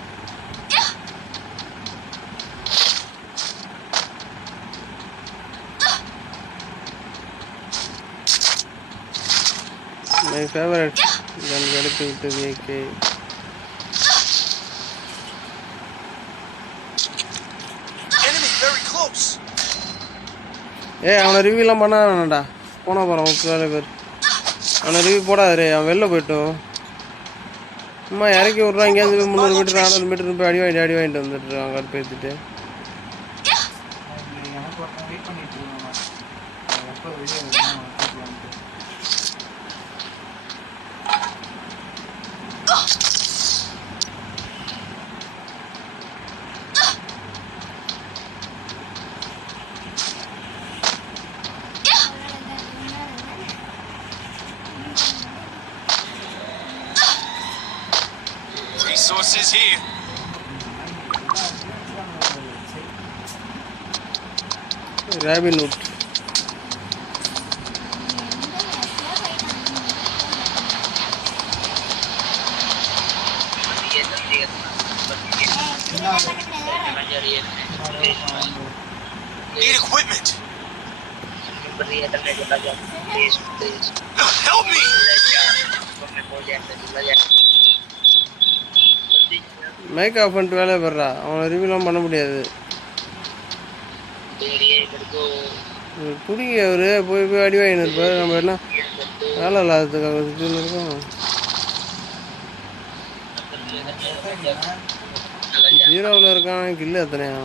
மை ஃபேவரட் கன் எடுத்து விட்டது ஏகே. Enemy very close. அவனை ரிவ்யூலாம் பண்ண வேணாம்டா. போனால் போகிறான் உனக்கு வேலை பேர். அவனை ரிவ்யூ போடாதே, அவன் வெளில போய்ட்டோம். அம்மா இறக்கி விட்றான். இங்கேருந்து 300 மீட்டர் 400 மீட்டர் போய் அடி வாங்கிட்டு வந்துட்டுருக்கான் கடுப்பு ஏற்றிட்டு. எனக்கு ஒருத்தன் வெயிட் பண்ணிட்டு இருக்காங்க. எப்போ வெளியே வருவாங்க கூப்பிடுவாங்க. Resources here. Robin Hood. Need equipment. Help me. Mic off பண்ணிட்டு வேலையை பெறா. அவனை ரிவ்யூலாம் பண்ண முடியாது. பிடிங்க அவரு போய் அடி வாங்கின்னு இருப்பார். நம்ம எல்லாம் வேலை இல்லாததுக்காக சுற்றின்னு இருக்கோம். 0ல் இருக்கான். கில்லு எத்தனையா?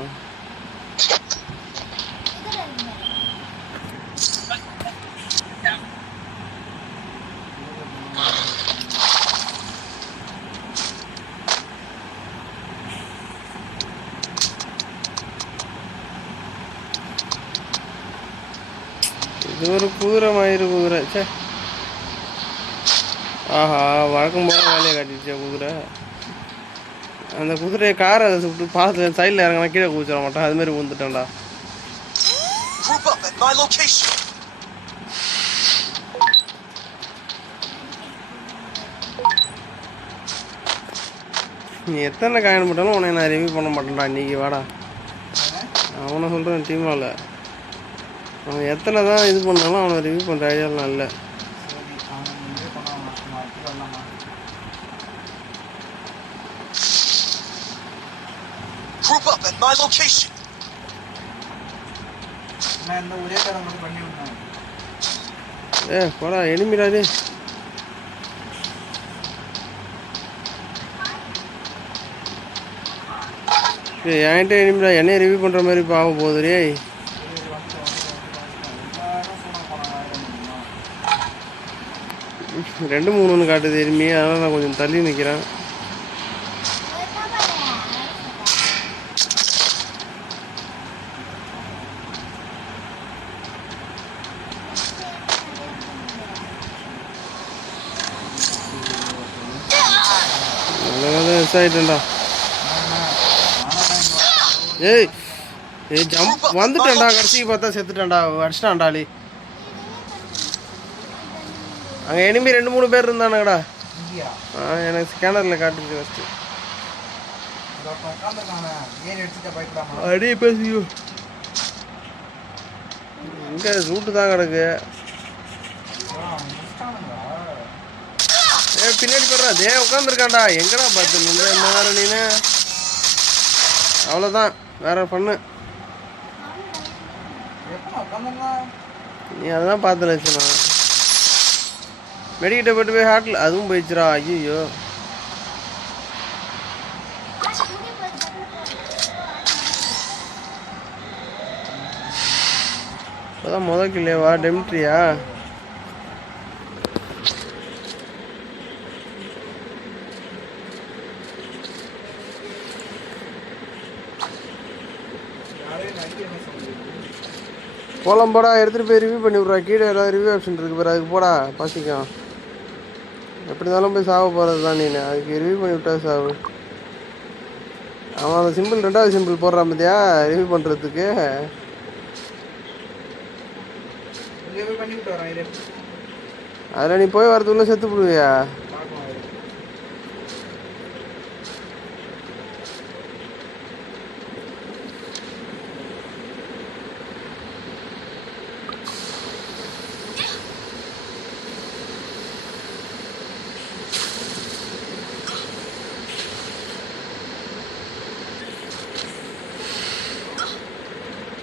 ஒரு குதிரை மயிறு குதிரை. சே, ஆஹா, வழக்கம் போல வேலையை காட்டிடுச்சா குதிரை. அந்த குதிரையை காரை அதை சுட்டு பாத்தில் சைடில் இறங்கினா கீழே குதிச்சிட மாட்டான். அது மாதிரி விழுந்துட்டான்டா. Group up at my location. நீ எத்தனை காயின் போட்டாலும் உன்னை நான் ரிவ்யூ பண்ண மாட்டேன்டா. இன்றைக்கி வாடா, அவனை சொல்கிறேன். டீமாவில் அவன் எத்தனை தான் இது பண்ணாலும் அவனை ரிவ்யூ பண்ணுற ஐடியாலாம் இல்லை. Group up at my location. நான் இந்த ஒரே தரம் மட்டும் பண்ணி விட்டேன். போடா எனிமிடாது. என்கிட்ட எனிமிடா என்னைய ரிவ்யூ பண்ணுற மாதிரி இப்போ ஆக போகுது ரே. 2-3 காட்டுது எனிமி. அதனால் நான் கொஞ்சம் தள்ளி நிற்கிறேன். ஆயிட்டேன்டா. ஏய் ஜம்ப் வந்துட்டேன்டா. கடைசிக்கு பார்த்தா செத்துட்டேன்டா. அடிச்சிட்டான்டாளி. அங்கே எனிமி 2-3 பேர் இருந்தானுங்கடா. எனக்கு ஸ்கேனரில் காட்டுச்சு ஃபஸ்ட்டு. அடி பேசியோ இங்கே ரூட்டு தான் கிடக்கு. பின்னாடி போடுறா. உட்காந்துருக்கான்டா. எங்கடா பார்த்து இந்த நேரம் நீனு? அவ்வளோதான், வேற பண்ணு. நீ அதான் பார்த்து நினச்சுனா மெடிக்கிட்ட போட்டு போய் ஹாட்டில் அதுவும் போயிடுச்சுரா. ஐயோ, இப்போதான் முதல் இல்லையவா டெமிட்ரியா? போலாம் போடா. எடுத்துகிட்டு போய் ரிவ்யூ பண்ணி விட்றா. கீழே ஏதாவது ரிவ்யூ ஆப்ஷன் இருக்குது பாரு, அதுக்கு போடா. பாசிக்கும். எப்படி இருந்தாலும் போய் சாவ போகிறது தான் நீ. அதுக்கு ரிவ்யூ பண்ணி விட்டா சாவு. அவன் அந்த சிம்பிள் 2வது சிம்பிள் போடுறான் பார்த்தியா ரிவ்யூ பண்ணுறதுக்கு. அதில் நீ போய் வரதுக்குள்ளே செத்து போடுவியா?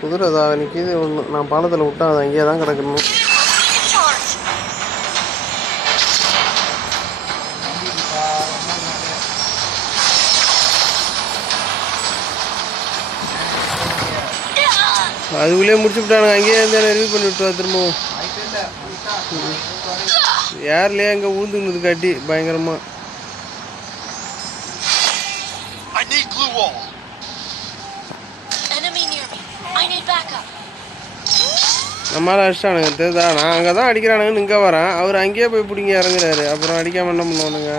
குதிரை தான் நிற்கிது ஒன்று. நான் பாலத்தில் விட்டேன். அது அங்கேயே தான் கிடக்கணும். அதுக்குள்ளேயே முடிச்சு விட்டானுங்க. அங்கேயே இருந்தாலும் ரிவ்யூ பண்ணி விட்டுவா திரும்பவும். யார்லையே அங்கே ஊந்துனது காட்டி பயங்கரமாக. நம்மளால அடிச்சிட்டானுங்க தெரியுதா? நான் அங்கே தான் அடிக்கிறானுங்கன்னு இங்கே வரேன். அவர் அங்கேயே போய் பிடிங்க இறங்குறாரு. அப்புறம் அடிக்காமல் என்ன பண்ணுவானுங்க?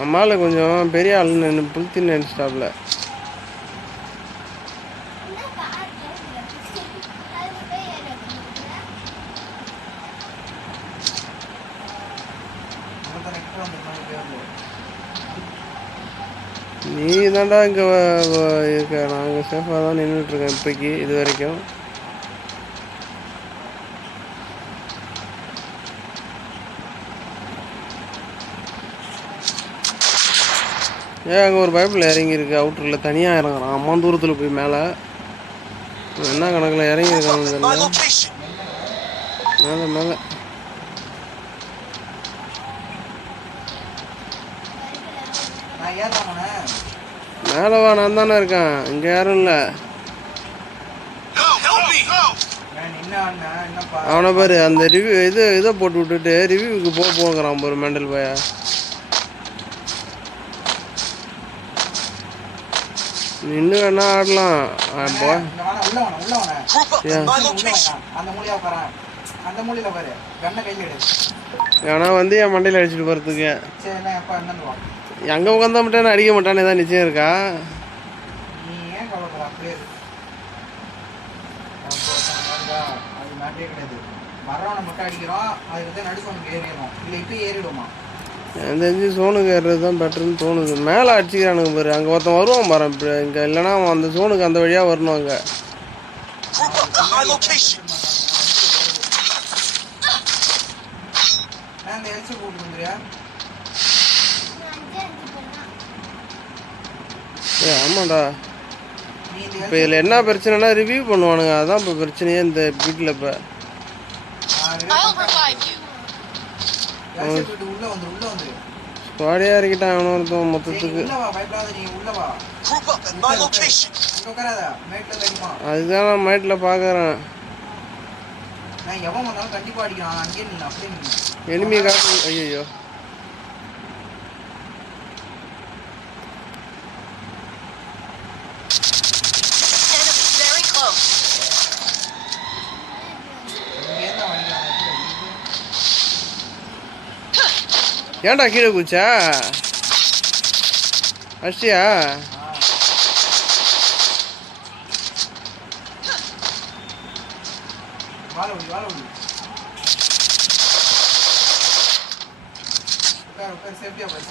நம்மளால கொஞ்சம் பெரிய ஆளுன்னு புளுத்தின்னு நினச்சிட்டாப்புல. நீ தான்டா இங்கே இருக்க. நாங்கள் சேஃபாக தான் நின்றுட்டுருக்கேன் இப்போக்கி இது வரைக்கும். அங்கே ஒரு பைப்பில் இறங்கியிருக்கு. அவுட்டரில் தனியாக இறங்குறான். அம்மா தூரத்தில் போய் மேலே என்ன கணக்கில் இறங்கியிருக்காங்க மேலே மேலே. மேலே வா, நான் தானே இருக்கேன். இங்கே யாரும் இல்லை. அவனை பாரு அந்த ரிவ்யூ இதை போட்டு விட்டுட்டு ரிவ்யூவுக்கு போங்கிறான் பாரு மெண்டல் பையா. நின்று வேணா ஆடலாம் இங்க வாடா, உள்ள வாடா. Group up Yeah. at my உள்ள location. வாடா. அந்த மூலையா உட்காரேன். அந்த மூலையில பாரு. கண்ணை கையில எடு. ஏன்னா வந்து என் மண்டையில் அடிச்சுட்டு போகிறதுக்கு சரி என்ன எப்பா என்னன்னு வா. அங்கே உட்காந்தா மட்டும் அடிக்க மாட்டானே தான் நிச்சயம் இருக்கா? நீ ஏன் கவலைப்படுற? அப்படியே இரு. அது மாட்டே கிடையாது. மரவனை மட்டும் அடிக்கிறோம். அதுக்கு நடுசோனுக்கு ஏறிடணும். இல்லை இப்போ ஏறிடுமா? எனக்கு தெரிஞ்சு சோனுக்கு ஏறுறது தான் பெட்டர்னு தோணுது. மேலே அடிச்சுக்கிறானுங்க பாரு. அங்கே ஒருத்தன் வருவான் பாரு. இப்போ இங்கே இல்லைன்னா அவன் அந்த சோனுக்கு அந்த வழியாக வரணும் அங்கே. Group up at my location. நான் இந்த எல்சி கூப்பிட்டு வந்துறியா? ஆமாண்டா. நீ இந்த இப்போ இதில் என்ன பிரச்சனைனா ரிவ்யூ பண்ணுவானுங்க. அதான் இப்போ பிரச்சனையே இந்த வீட்டில். இப்போ I'll revive you. எல்சி கூப்பிட்டு உள்ள வந்துரு. ஸ்குவாடியாக இறக்கிட்டான் அவனை ஒருத்தன் சரி, மொத்தத்துக்கு. உள்ள வா, பயப்படாத, நீ உள்ள வா. Group up at my location. அங்க உட்காராத, மேட்ல இருந்து அடிப்பான். அதுதான் நான் மைட்டில் பார்க்குறேன். நான் எவன் வந்தாலும் கண்டிப்பா அடிக்கிறான். அங்கேயே நின்று அப்படியே நின்று. எனிமியை காட்டு. ஐயோ Enemy very close. இங்கே தான் வாங்கிக்கிறான். ஏன்டா கீழே குச்சா அஷ்டியா? வாழ விடு. உட்கார், சேஃப்டியா போய்.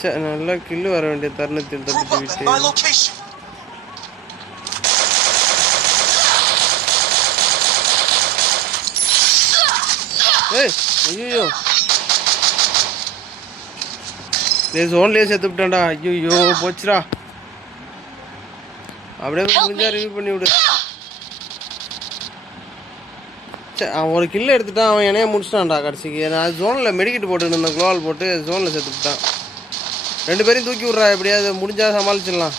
சே, நல்லா கில்லு வர வேண்டிய தருணத்தில் Group தப்பிச்சு up at விட்டு. my location. ஏய் ஐயோ ஜோன்லேயே செத்து விட்டான்டா. ஐயோ போச்சுடா. அப்படியே முடிஞ்சா ரிவ்யூ பண்ணி விடு. சே, அவன் ஒரு கில்லு எடுத்துட்டான். அவன் என்னைய முடிச்சிட்டான்டா கடைசிக்கு. நான் ஜோனில் மெடிக்கிட்டு போட்டுன்னு இருந்தேன். குளோவால் போட்டு ஜோனில் செத்து விட்டான். 2 பேரையும் தூக்கி விட்றா. எப்படியாவது முடிஞ்சா சமாளிச்சிடலாம்.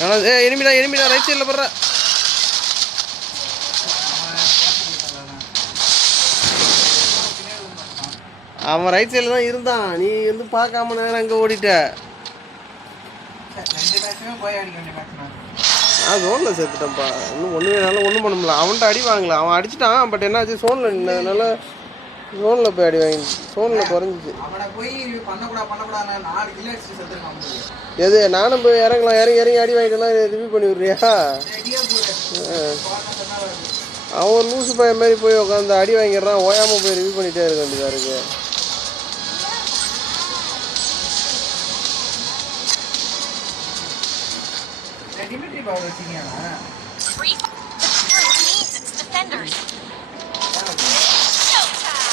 ஏன்னா எனிமிடா ரைட் சைடில் போடுற. அவன் ரைட் சைடில் தான் இருந்தான். நீ வந்து பார்க்காம நேரம் அங்கே ஓடிட்ட. 2 மேட்சுமே போய் அடிக்க வேண்டிய மேட்ச் நான். நான் ஜோனில் சேர்த்துட்டேன்ப்பா. இன்னும் ஒன்றும் பண்ண முடியல. அவன்கிட்ட அடி வாங்கல. அவன் அடிச்சிட்டான். பட் என்னாச்சு, ஜோனில் நின்னதுனால ஜோனில் போய் அடி வாங்கி ஜோனில் குறைஞ்சிச்சு. அவனை போய் பண்ணக்கூடாது 4 கிலோ அடிச்சு செத்துருக்கான் போது. எது நானும் போய் இறங்கலாம். இறங்கி அடி வாங்கிட்டேன்னா ரிவ்யூ பண்ணி விட்றியா? ரெடியா போடு. சொன்னா வருது. அவன் லூசு பையன் மாதிரி போய் உட்காந்து அடி வாங்கிடுறான். ஓயாமல் போய் ரிவ்யூ பண்ணிகிட்டே இருக்க வேண்டியதாக இருக்கு. டிமிட்ரி பவர் வச்சிருக்கீங்க. Free fire. The crew needs its defenders. Showtime.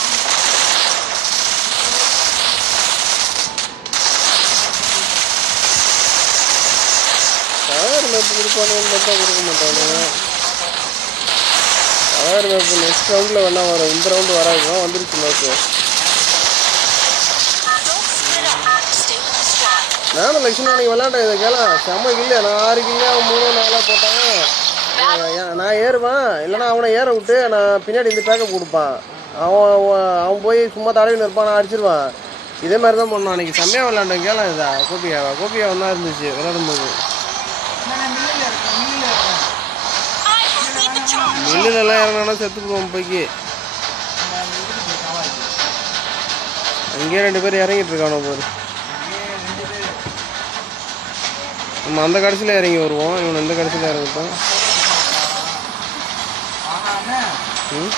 Colour map கொடுப்பானுன்னு பார்த்தா கொடுக்க மாட்டானுங்க. கலர் மேப் நெக்ஸ்ட் ரவுண்டில் வேணா வரும். இந்த ரவுண்டு வராதுதான். வந்துருச்சு map. Don't split up. Stay with the squad. நானும் லட்சுமி அன்னைக்கு விளையாண்டேன். இதை கேள செம்ம கில்ல. நான் 6 கில்ல, அவன் 3 4 போட்டான். நான் ஏறுவேன். இல்லைன்னா அவனை ஏற விட்டு நான் பின்னாடி இந்த பேக்கப் கொடுப்பான். அவன் போய் சும்மா தடவின்னு இருப்பான். நான் அடிச்சிருவான். இதே மாதிரி தான் பண்ணான் அன்றைக்கி. செம்மையாக விளையாண்டேன். கேள இதா கோபியா ஒன்றா இருந்துச்சு விளையாடும்போது. I will lead the charge. மில்லுலலாம் இறங்கினா செத்துக்குவோம் போய்க்கு. அங்கேயே 2 பேர் இறங்கிட்டு இருக்கானோ போது. நம்ம அந்த கடைசியில் இறங்கி வருவோம். இவன் இந்த கடைசியில் இறங்கிட்டோம். ம்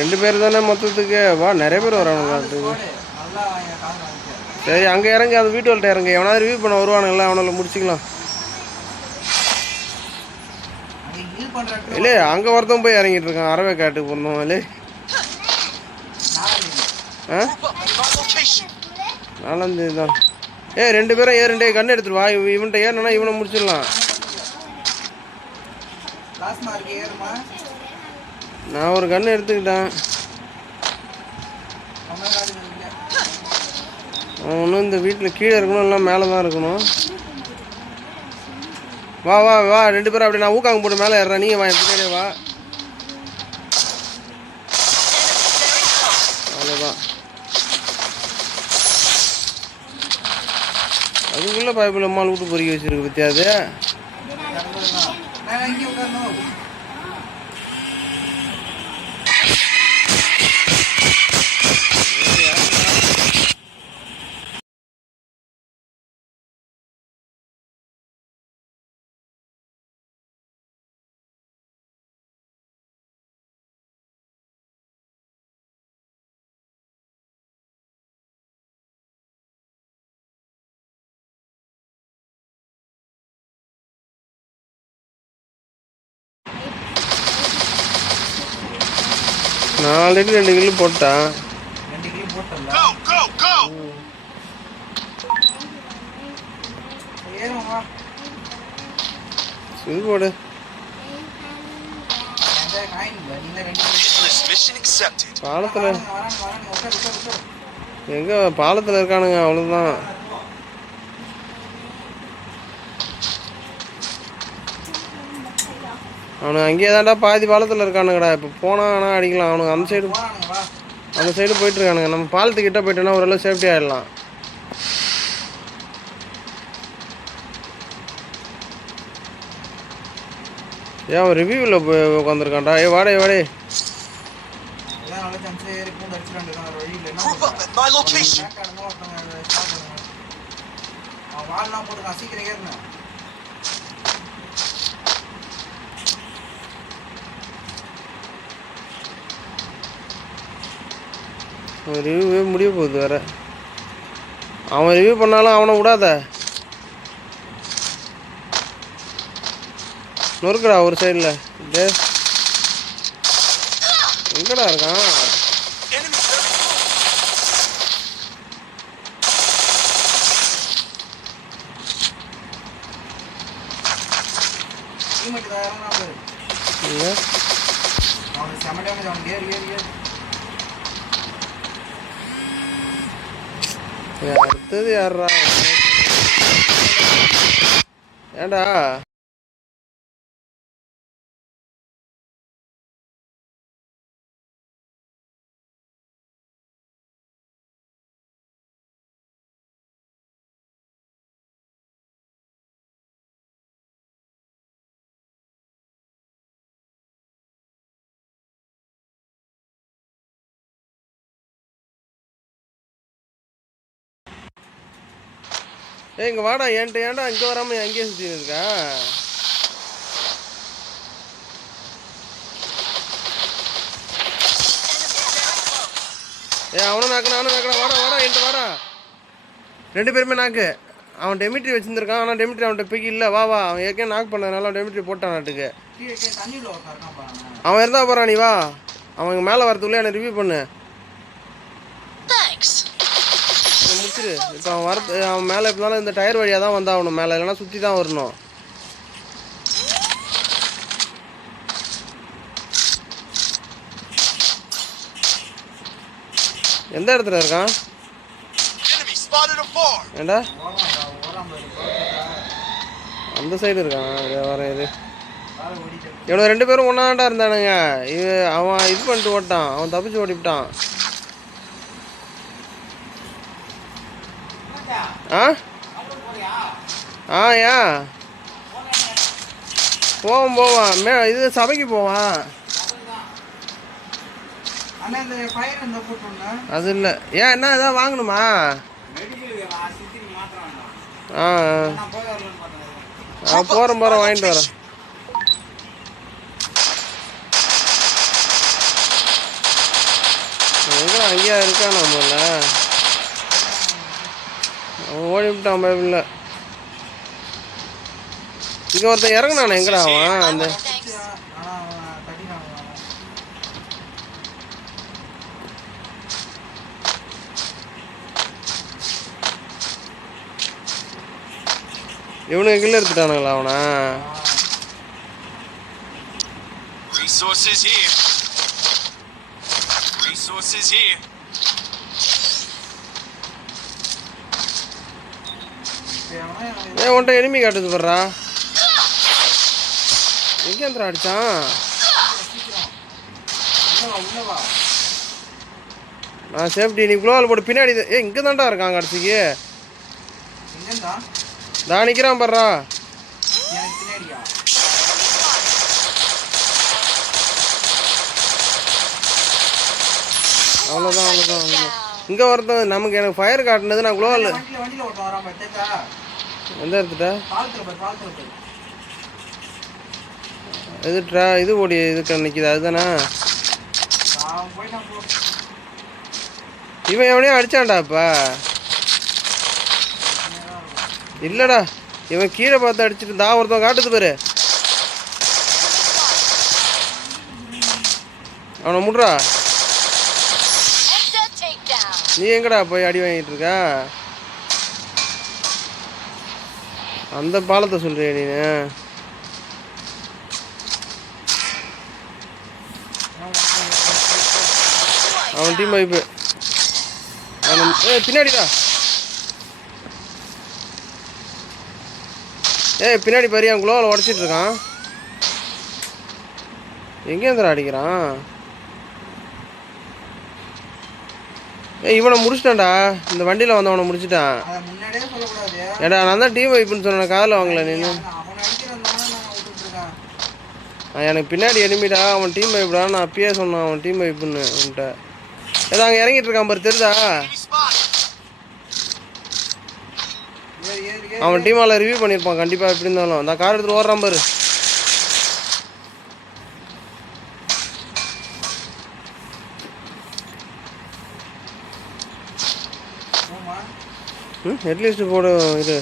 2 பேர் தானே மொத்தத்துக்கு. வா நிறைய பேர் வரானுங்க. சரி அங்கே இறங்கி அந்த வீட்டுகள்கிட்ட இறங்க. எவனாவது ரிவ்யூ பண்ண வருவானுங்களா? அவனால முடிச்சிக்கலாம். இல்லை அங்கே ஒருத்தன் போய் இறங்கிட்டு இருக்கான். அறவே காட்டுக்கு போனோம். இல்லை ஆ 4ஆம் தேதி தான். 2 பேரும் ஏறுண்டே கண்ணு எடுத்துட்டு வா. இவன்கிட்ட ஏறினா இவனை முடிச்சிடலாம். நான் ஒரு கண்ணு எடுத்துக்கிட்டேன். அவன் ஒன்றும் இந்த வீட்டில் கீழே இருக்கணும், இல்லை மேலே தான் இருக்கணும். வா 2 பேரும் அப்படி நான் ஊக்காங்க போட்டு மேலே ஏறுறேன். நீங்கள் வா பின்னாடியே வா. அவ்வளோதான். பைப்பில் அம்மா லூட்டு பொறுக்கி வச்சிருக்கு பத்தியா அது. நான் இங்கே உட்காரணும். நான் ஆல்ரெடி 2 கிலோ போட்டேன். 2 கிலோ போட்டல. Go, go, go! ஏறும் வா. இது போடு. அந்த காயின் இல்ல. நீங்க 2 கிலோ. This mission accepted. பாலத்தில் வரான் உட்கார். எங்கே பாலத்தில் இருக்கானுங்க அவ்வளோதான். அவனுக்கு அங்கேயே தான்டா பாதி பாலத்தில் இருக்கானுங்கடா. இப்போ போனால் ஆனால் அடிக்கலாம். அவனுக்கு அந்த சைடு போறானுங்க வா. அந்த சைடு போயிட்டுருக்கானுங்க. நம்ம பாலத்துக்கிட்ட போயிட்டோன்னா ஓரளவு சேஃப்டி ஆகிடலாம். ஏன் அவன் ரிவ்யூவில் போய் உட்காந்துருக்கான்டா. வாடே அதான் நல்ல சான்ஸ் ஏறி பூந்து அடிச்சிரான் வேற வழி இல்ல. Group up at my location. அவன் வால்லாம் போட்டுக்கான். சீக்கிரம் ஏறணும். அவன் ரிவ்யூவே முடிய போகுது வேற. அவன் ரிவ்யூ பண்ணாலும் அவனை விடாத. நொறுக்குடா ஒரு சைடில். டே எங்கடா இருக்கான்? Enemy very close. டீம்மேட் தான் இறங்குனா பாரு. இல்லை அவனுக்கு செம டேமேஜ். அவனுக்கு ஏறு. அடுத்தது யாரா? ஏண்டா இங்கே வாடா. ஏன்டா இங்கே வராமல் அங்கேயே சுற்றின்னு இருக்கா? அவனும் நாக்குனா. வாடா என்கிட்ட வாடா. 2 பேருமே நாக்கு. அவன் டெமிட்ரி வச்சுருந்துருக்கான். ஆனால் டெமிட்ரி அவன்கிட்ட பிக் இல்லை. வா அவன் ஏற்கனவே நாக்கு பண்ணதுனால அவன் டெமிட்ரி போட்டான் நாட்டுக்கு. அவன் இருந்தா போகிறான். நீ வா. அவன் மேலே வரதுக்குள்ளே என்னை ரிவ்யூ பண்ணு. Thanks. முடிச்சிரு. இப்போ அவன் மேலே எப்படினாலும் இந்த டயர் வழியாக தான் வந்தாகணும் மேலே. இல்லைனா சுற்றி தான் வரணும். எந்த இடத்துல இருக்கான்? Enemy spotted afar. ஏண்டா அந்த சைடு இருக்கான். வரேன் இது. இவனை 2 பேரும் ஒன்றாண்டா இருந்தானுங்க. அவன் இது பண்ணிட்டு ஓட்டான். அவன் தப்பிச்சு ஓடிவிட்டான். ஏன் போவான் இது சபைக்கு போவான். அது இல்லை. ஏன் என்ன எதாவது வாங்கணுமா? போகிறேன் வாங்கிட்டு வரேன். எங்கடா அங்கேயா இருக்கான்? நம்மள அவன் ஓடிவிட்டான் பைபிளில். இங்கே ஒருத்தன் இறங்குனானே. எங்கடா அவன்? அந்த இவனுக்கு கில்ல எடுத்துட்டானுங்களா அவனா? Resources here. உன்ட்ட எனிமி காட்டுது படுறா. எங்கே அந்த அடிச்சான்? சேஃப்டி நீ குளோவால் போட்டு பின்னாடி. இங்கே தான்டா இருக்கான் கடைசிக்கு. நான் நிற்கிறான் பாடுறா. எனக்கு பின்னாடியா? அவ்வளோதான் அவ்வளோதான் அவ்வளோதான். இங்கே ஒருத்தன் நமக்கு எனக்கு ஃபயர் காட்டினது நான் குளோவில் வண்டியில் ஓட்டம் வராம எடுத்துக்கா. எந்த எடுத்துட்டா காலத்தில் போய் எதுட்ரா இது ஓடி இதுக்கு நிற்கிது அதுதானே. நான் போயிட்டான் போ. இவன் எவனையும் அடிச்சான்டா இப்போ. இல்லைடா இவன் கீழே பார்த்து அடிச்சுட்டு தான் ஒருத்தன் காட்டுது பாரு. அவனை முட்றா. நீ எங்கடா போய் அடி வாங்கிட்டு இருக்க? அந்த பாலத்தை சொல்றியா நீனு? அவன் டீம் வைப்பு பின்னாடிடா. பின்னாடி பாரு அவன் குளோவில் உடச்சிட்டு இருக்கான். எங்கேருந்துடா அடிக்கிறான்? இவனை முடிச்சிட்டான்டா. இந்த வண்டியில் வந்து அவனை முடிச்சிட்டான். ஏடா நான் தான் டீம் வைப்புன்னு சொன்னேன், காதில் வாங்கல நீனு. எனக்கு பின்னாடி எனிமிடா. அவன் டீம் வைப்புடா. நான் அப்பயே சொன்னான் அவன் டீம் வைப்புன்னு அவன்கிட்ட. ஏதோ அங்கே இறங்கிட்டு இருக்கான் பாரு, தெரியுதா? அவன் டீமால் ரிவ்யூ பண்ணியிருப்பான் கண்டிப்பாக. எப்படி இருந்தாலும் அந்த கார் எடுத்துகிட்டு ஓடுறான் பாரு. ஹெட்லிஸ்ட்டு போடு. இது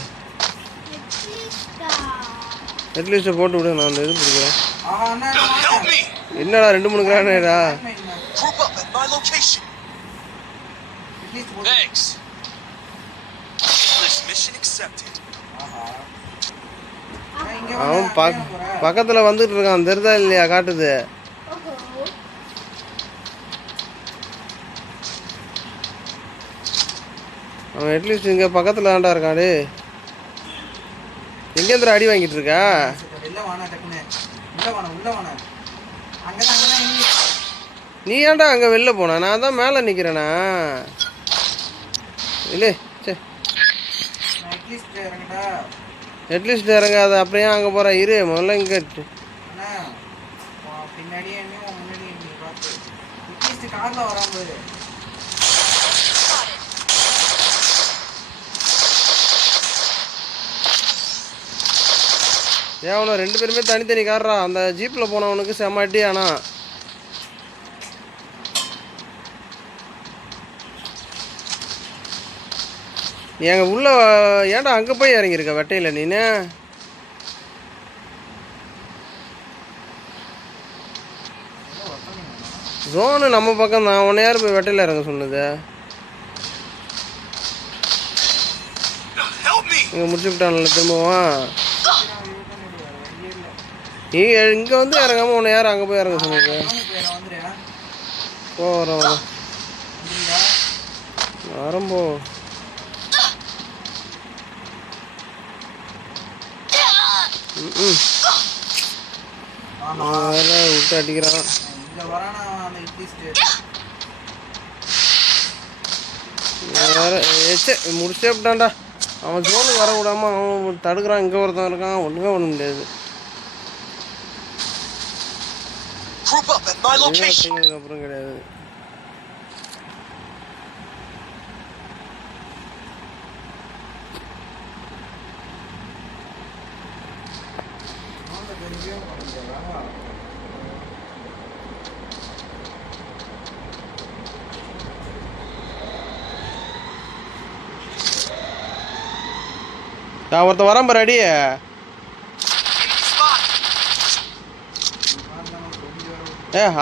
ஹெட்லிஸ்ட்டை போட்டு விடு. நான் அந்த இது பிடிக்கிறேன். என்னடா 2-3 கிரானேடா? Group up at my location. Thanks. English mission accepted. அவன் பக்கத்தில் வந்துட்டு இருக்கான், தெரிதா இல்லையா? காட்டுது. அவன் அட்லீஸ்ட் இங்கே பக்கத்தில் தான்டா இருக்கான். எங்கேருந்து அடி வாங்கிட்டு இருக்கா? நீ ஏன்டா அங்கே வெளில போன? நான் தான் மேலே நிற்கிறேண்ணா. இல்லை சரி அட்லீஸ்ட் இறங்காத. அப்படியே அங்கே போகிற இரு. முதல்ல இங்கே அவனை 2 பேருமே தனித்தனி கார்றா. அந்த ஜீப்பில் போனவனுக்கு செம்ம அடி. ஆனால் எங்கள் உள்ள ஏன்டா அங்கே போய் இறங்கியிருக்க வெட்டையில் நீனு? ஜோனு நம்ம பக்கம் தான். உன்னை யார் போய் வெட்டையில் இறங்க சொன்னது? இங்கே முடிச்சு விட்டான்ல திரும்பவும். நீ இங்கே வந்து இறங்காமல் உன்னை யார் அங்கே போய் இறங்க சொன்னது? போகிறோம் வரம்போ. விட்டு அடிக்கிறான். முடிச்சே விட்டான்டா. அவன் ஜோனுக்கு வர விடாம அவன் தடுக்கிறான். இங்கே ஒருத்தன் இருக்கான், ஒன்றுமே பண்ண முடியாது. அப்புறம் கிடையாது. நான் ஒருத்தன் வரேன் பாரு அடி.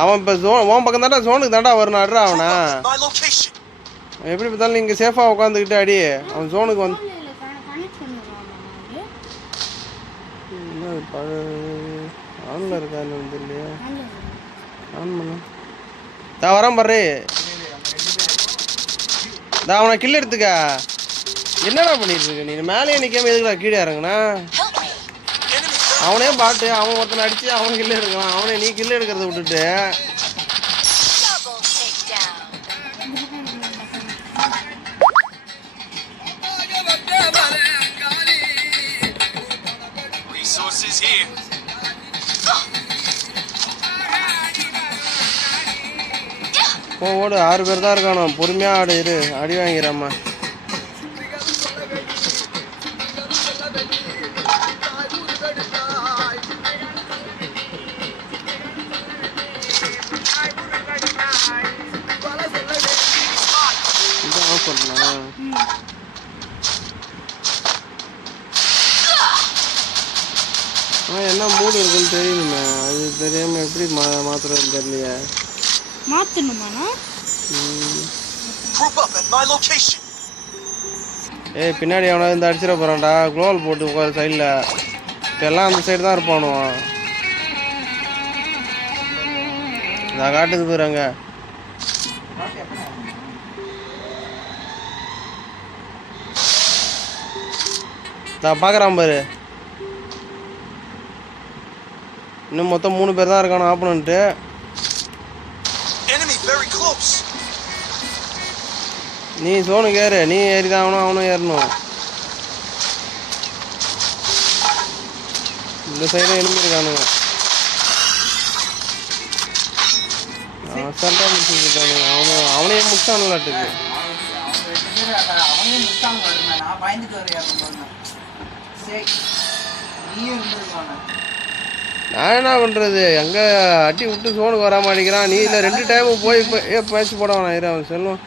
அவன் இப்போ உன் பக்கம் தாண்டா ஜோனுக்கு தாண்டா வரணும். அடுறா அவனா எப்படி பார்த்தாலும் நீங்கள் சேஃபாக உட்காந்துக்கிட்டு அடி. அவன் ஜோனுக்கு வந்து ஆனில் இருக்கான்னு வந்து இல்லையா? ஆன் பண்ண நான் வரேன் பாரு. நான் அவனை கில் எடுத்துக்க. என்னடா பண்ணிட்டு இருக்க நீ? மேலேயே நிற்காம எதுக்குடா கீழே இறங்குனா? அவனே பாட்டு அவன் ஒருத்தனை அடிச்சு அவன் கில்லு எடுக்கலாம். அவனே நீ கில்லு எடுக்கிறத விட்டுட்டு Resources here. ஓடு 6 பேர் தான் இருக்கானோ. பொறுமையாக ஆடு, இரு, அடி வாங்கிறாம்மா. இதான் ஆஃப் பண்ணலாம். என்ன மூடு இருக்குன்னு தெரியணுமே, அது தெரியாம எப்படி மாத்துறதுன்னு தெரியலையே. மாத்தணுமாண்ணா? Group up at my location. ஏய், பின்னாடி அவனை வந்து அடிச்சிட போறான்டா. குளோவல் போட்டு உட்காரு சைடில். எல்லாம் அந்த சைடு தான் இருப்பானுவான். நான் காட்டுது போறாங்க. நான் பார்க்குறான் பாரு. இன்னும் மொத்தம் 3 பேர் தான் இருக்கானோ ஆப்பனன்ட்டு. Enemy very close. நீ சோனுக்கு ஏறு. நீ ஏறி தான் ஆகணும், அவனும் ஏறணும். இந்த சைடும் எலும்பி இருக்கானுங்க. அசால்ட்டாக முடிச்சுட்டானுங்க. அவனையே முடிச்சானுலாட்டுக்கு. அவனையும் முட்டாங்க. நான் பயந்துட்டு வரையா சரி நீயும் இருந்திருக்கான. நான் என்ன பண்ணுறது? எங்கே அட்டி விட்டு சோனுக்கு வராமல் அடிக்கிறான். நீ இல்லை 2 டைமும் போய் பேச்சு போட வேணாம். அவன் செல்லும்